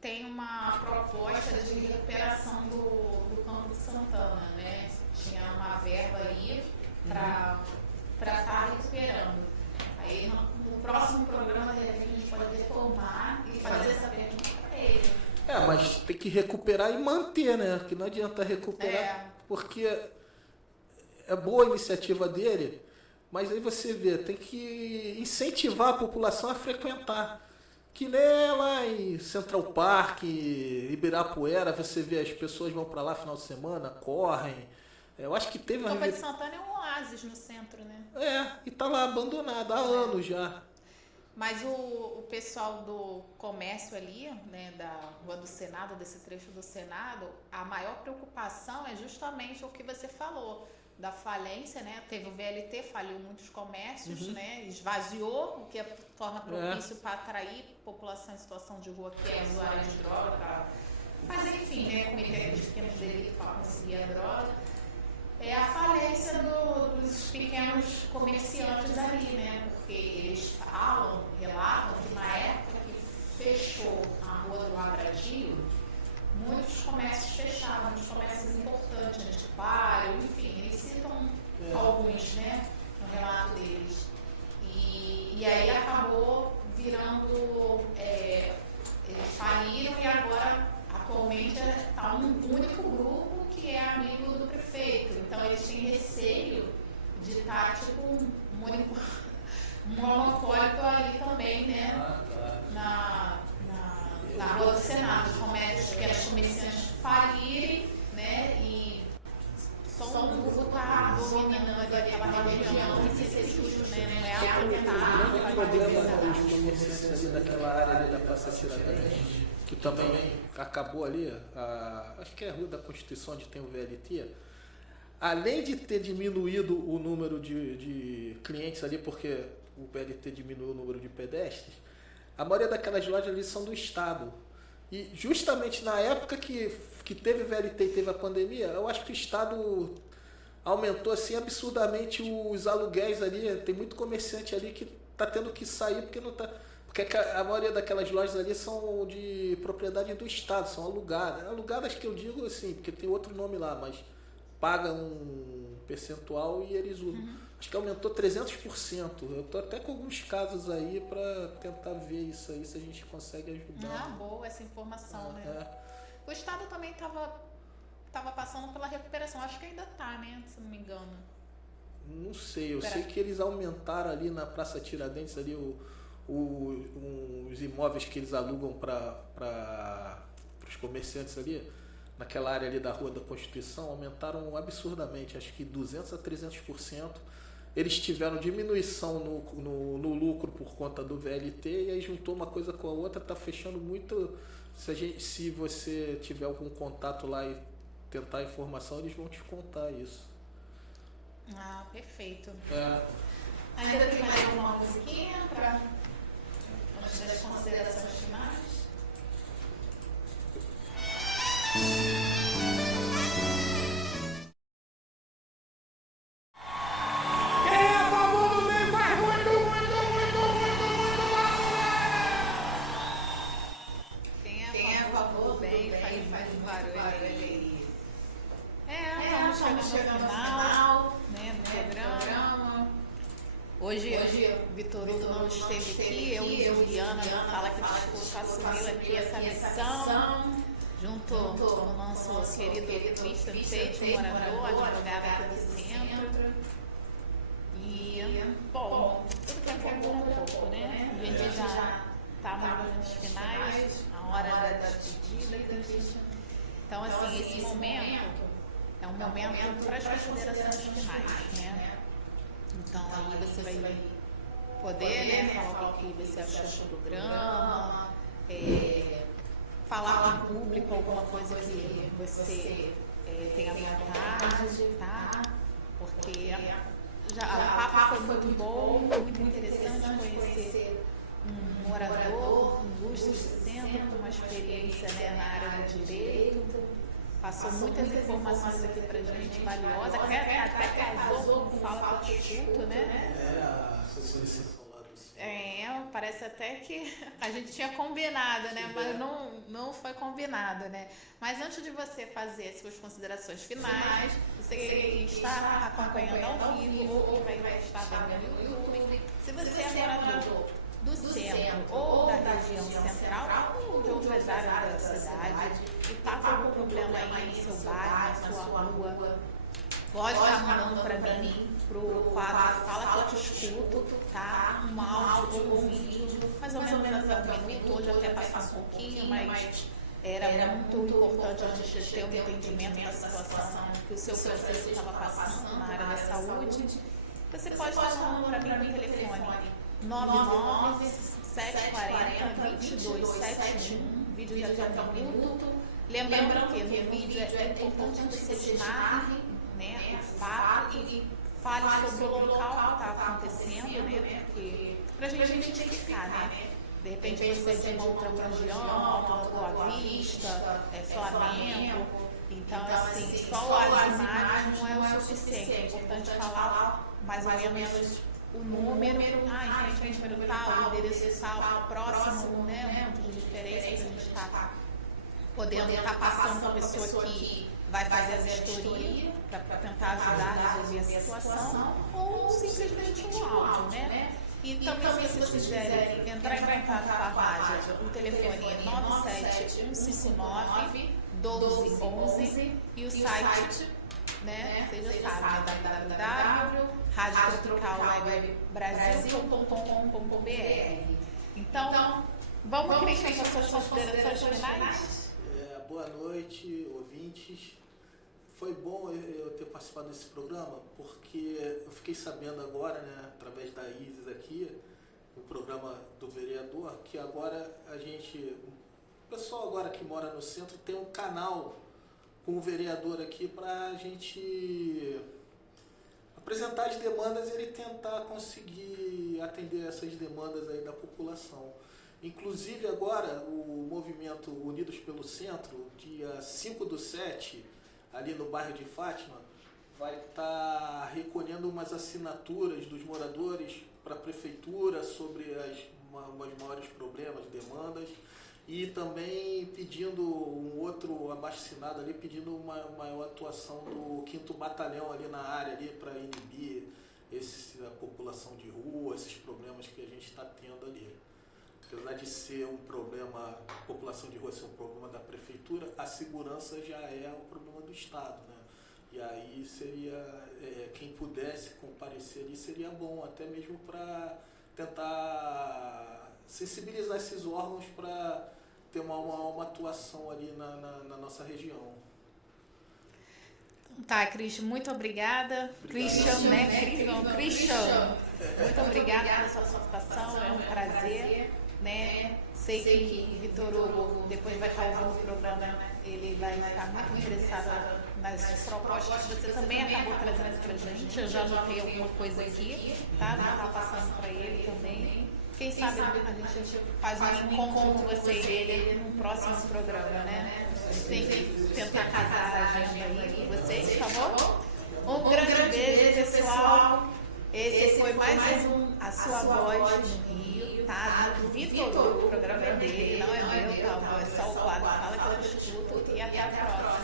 tem uma proposta de recuperação do Campo de Santana, né? Tinha uma verba aí para estar recuperando. Aí no próximo programa, de repente, a gente pode retomar e fazer essa pergunta para ele. Mas tem que recuperar e manter, né? Que não adianta recuperar, porque é boa a iniciativa dele, mas aí você vê, tem que incentivar a população a frequentar. Que nem lá em Central Park, Ibirapuera, você vê as pessoas vão para lá final de semana, correm. Eu acho que teve uma... Campo de Santana é um oásis no centro, né? E tá lá abandonado há anos já. Mas o pessoal do comércio ali, né, da Rua do Senado, desse trecho do Senado, a maior preocupação é justamente o que você falou, da falência, né? Teve o VLT, faliu muitos comércios, né? Esvaziou, o que torna propício para atrair população em situação de rua, que é usuária de droga, para fazer, enfim, né, cometer aqueles pequenos delitos para conseguir a droga. É a falência dos pequenos comerciantes ali, né? Porque eles relatam que na época que fechou a Rua do Lavradio, muitos comércios fecharam, muitos comércios importantes, antiquário, enfim, eles citam alguns, né, no relato deles. E aí acabou virando, eles faliram e agora, atualmente, está um único grupo que é amigo do prefeito. Então eles têm receio de estar tipo um monopólio ali também, né? Na Rua do Senado, os comércios, pequenos comerciantes falirem, né? E só um grupo tá dominando ali aquela região, que seja justo, né? Não é O aumentar. problema dos comerciantes ali daquela área ali da Praça Tiradentes, que também acabou ali, acho que é a Rua da Constituição, onde tem o VLT, além de ter diminuído o número de clientes ali, porque o VLT diminuiu o número de pedestres, a maioria daquelas lojas ali são do Estado. E justamente na época que teve VLT e teve a pandemia, eu acho que o Estado aumentou assim absurdamente os aluguéis ali. Tem muito comerciante ali que está tendo que sair porque não tá, porque a maioria daquelas lojas ali são de propriedade do Estado, são alugadas. Alugadas que eu digo assim, porque tem outro nome lá, mas paga um percentual e eles usam. Acho que aumentou 300%. Eu tô até com alguns casos aí para tentar ver isso aí, se a gente consegue ajudar. Ah, boa essa informação, né? É. O Estado também estava passando pela recuperação, acho que ainda tá, né? Se não me engano. Não sei, eu sei que eles aumentaram ali na Praça Tiradentes ali os imóveis que eles alugam para os comerciantes ali, naquela área ali da Rua da Constituição, aumentaram absurdamente, acho que 200% a 300%. Eles tiveram diminuição no lucro por conta do VLT e aí juntou uma coisa com a outra, tá fechando muito. Se você tiver algum contato lá e tentar informação, eles vão te contar isso. Ah, perfeito. Ainda tem mais alguma musiquinha para antes das considerações finais? Quem é a favor do bem faz um barulho aí. Estamos chegando no final, né, do programa. Hoje o Vitor Hugo não esteve aqui, eu e Juliana fala que assumiu aqui essa missão, junto com o nosso querido Christian Tate, morador, advogado aqui do centro. E, bom, tudo que é bom dura pouco, né? A gente já está nos finais, a hora da despedida, Christian. Então, assim, esse momento é um momento para as considerações finais, né? Então, aí você vai poder, né, falar o que você achou do programa, falar com o público alguma coisa que você tenha vontade, tá? Porque o papo foi muito bom, muito interessante conhecer um morador, um ilustre do centro, com uma experiência, né, na área do direito. Passou muitas informações aqui pra gente, valiosas, até casou com fala que eu escuto, né? Parece até que a gente tinha combinado, né? Mas não foi combinado, né? Mas antes de você fazer as suas considerações finais, você que está acompanhando ao vivo ou vai estar vendo no YouTube, se você é morador do centro ou da região central ou de outras áreas da cidade e está com algum problema aí no seu bairro, na sua rua, pode estar mandando para mim, pro quadro Fala que eu te escuto, tá? Um áudio ou um vídeo, mais ou menos até um minuto, hoje até passar um pouquinho, mas era muito importante a gente ter um entendimento da situação que o seu processo estava passando na área da saúde. Você pode estar falando para mim no telefone 99 740 2271, vídeo de até um minuto. Lembrando que no vídeo é importante que você narre, né, o fato e fale sobre o local que está acontecendo, né, porque para a gente identificar, né, de repente você é de uma outra região, Alta da Boa Vista, Flamengo, então assim, só as imagens não é o suficiente, é importante falar mais ou menos o número, em frente ao número tal, o endereço tal, próximo, né, um ponto de diferença que a gente está podendo estar passando para a pessoa que vai fazer a vistoria para tentar ajudar a resolver a situação, ou simplesmente um áudio, né? E também, se vocês quiserem entrar em contato com a rádio, o telefone é 97159-1211 e o site, né, vocês já sabem, www.radiotropicalwebbrasil.com.br. Então, vamos Christian para as suas considerações finais? Boa noite, ouvintes. foi bom eu ter participado desse programa, porque eu fiquei sabendo agora, né, através da Isis aqui, o programa do vereador, que agora o pessoal agora que mora no centro tem um canal com o vereador aqui para a gente apresentar as demandas e ele tentar conseguir atender essas demandas aí da população. Inclusive agora o movimento Unidos pelo Centro, dia 5/7, ali no bairro de Fátima, vai estar recolhendo umas assinaturas dos moradores para a prefeitura sobre os maiores problemas, demandas, e também pedindo um outro abaixo-assinado ali, pedindo uma maior atuação do 5º Batalhão ali na área ali para inibir a população de rua, esses problemas que a gente está tendo ali. Apesar de ser um problema, a população de rua ser um problema da prefeitura, a segurança já é um problema do Estado, né? E aí seria, quem pudesse comparecer ali seria bom, até mesmo para tentar sensibilizar esses órgãos para ter uma atuação ali na nossa região. Tá, Christian, muito obrigada. Christian, né? Christian, muito obrigada pela sua participação, é um prazer, né? Sei que Vitor Hugo depois vai estar ouvindo o programa, ele vai ficar muito interessado nas propostas que você também acabou trazendo pra gente. Eu já anotei alguma coisa aqui, tá? Já tá passando para ele também. Quem sabe a gente faz um encontro com você e ele no próximo programa, né? A gente tem que tentar casar a agenda aí com vocês, tá bom? Um grande beijo, pessoal. Esse foi mais A Sua Voz no Rio, tá? Do Vitor Hugo, o programa é dele, não é meu, tá? É só o quadro Fala que eu escuto e até a próxima.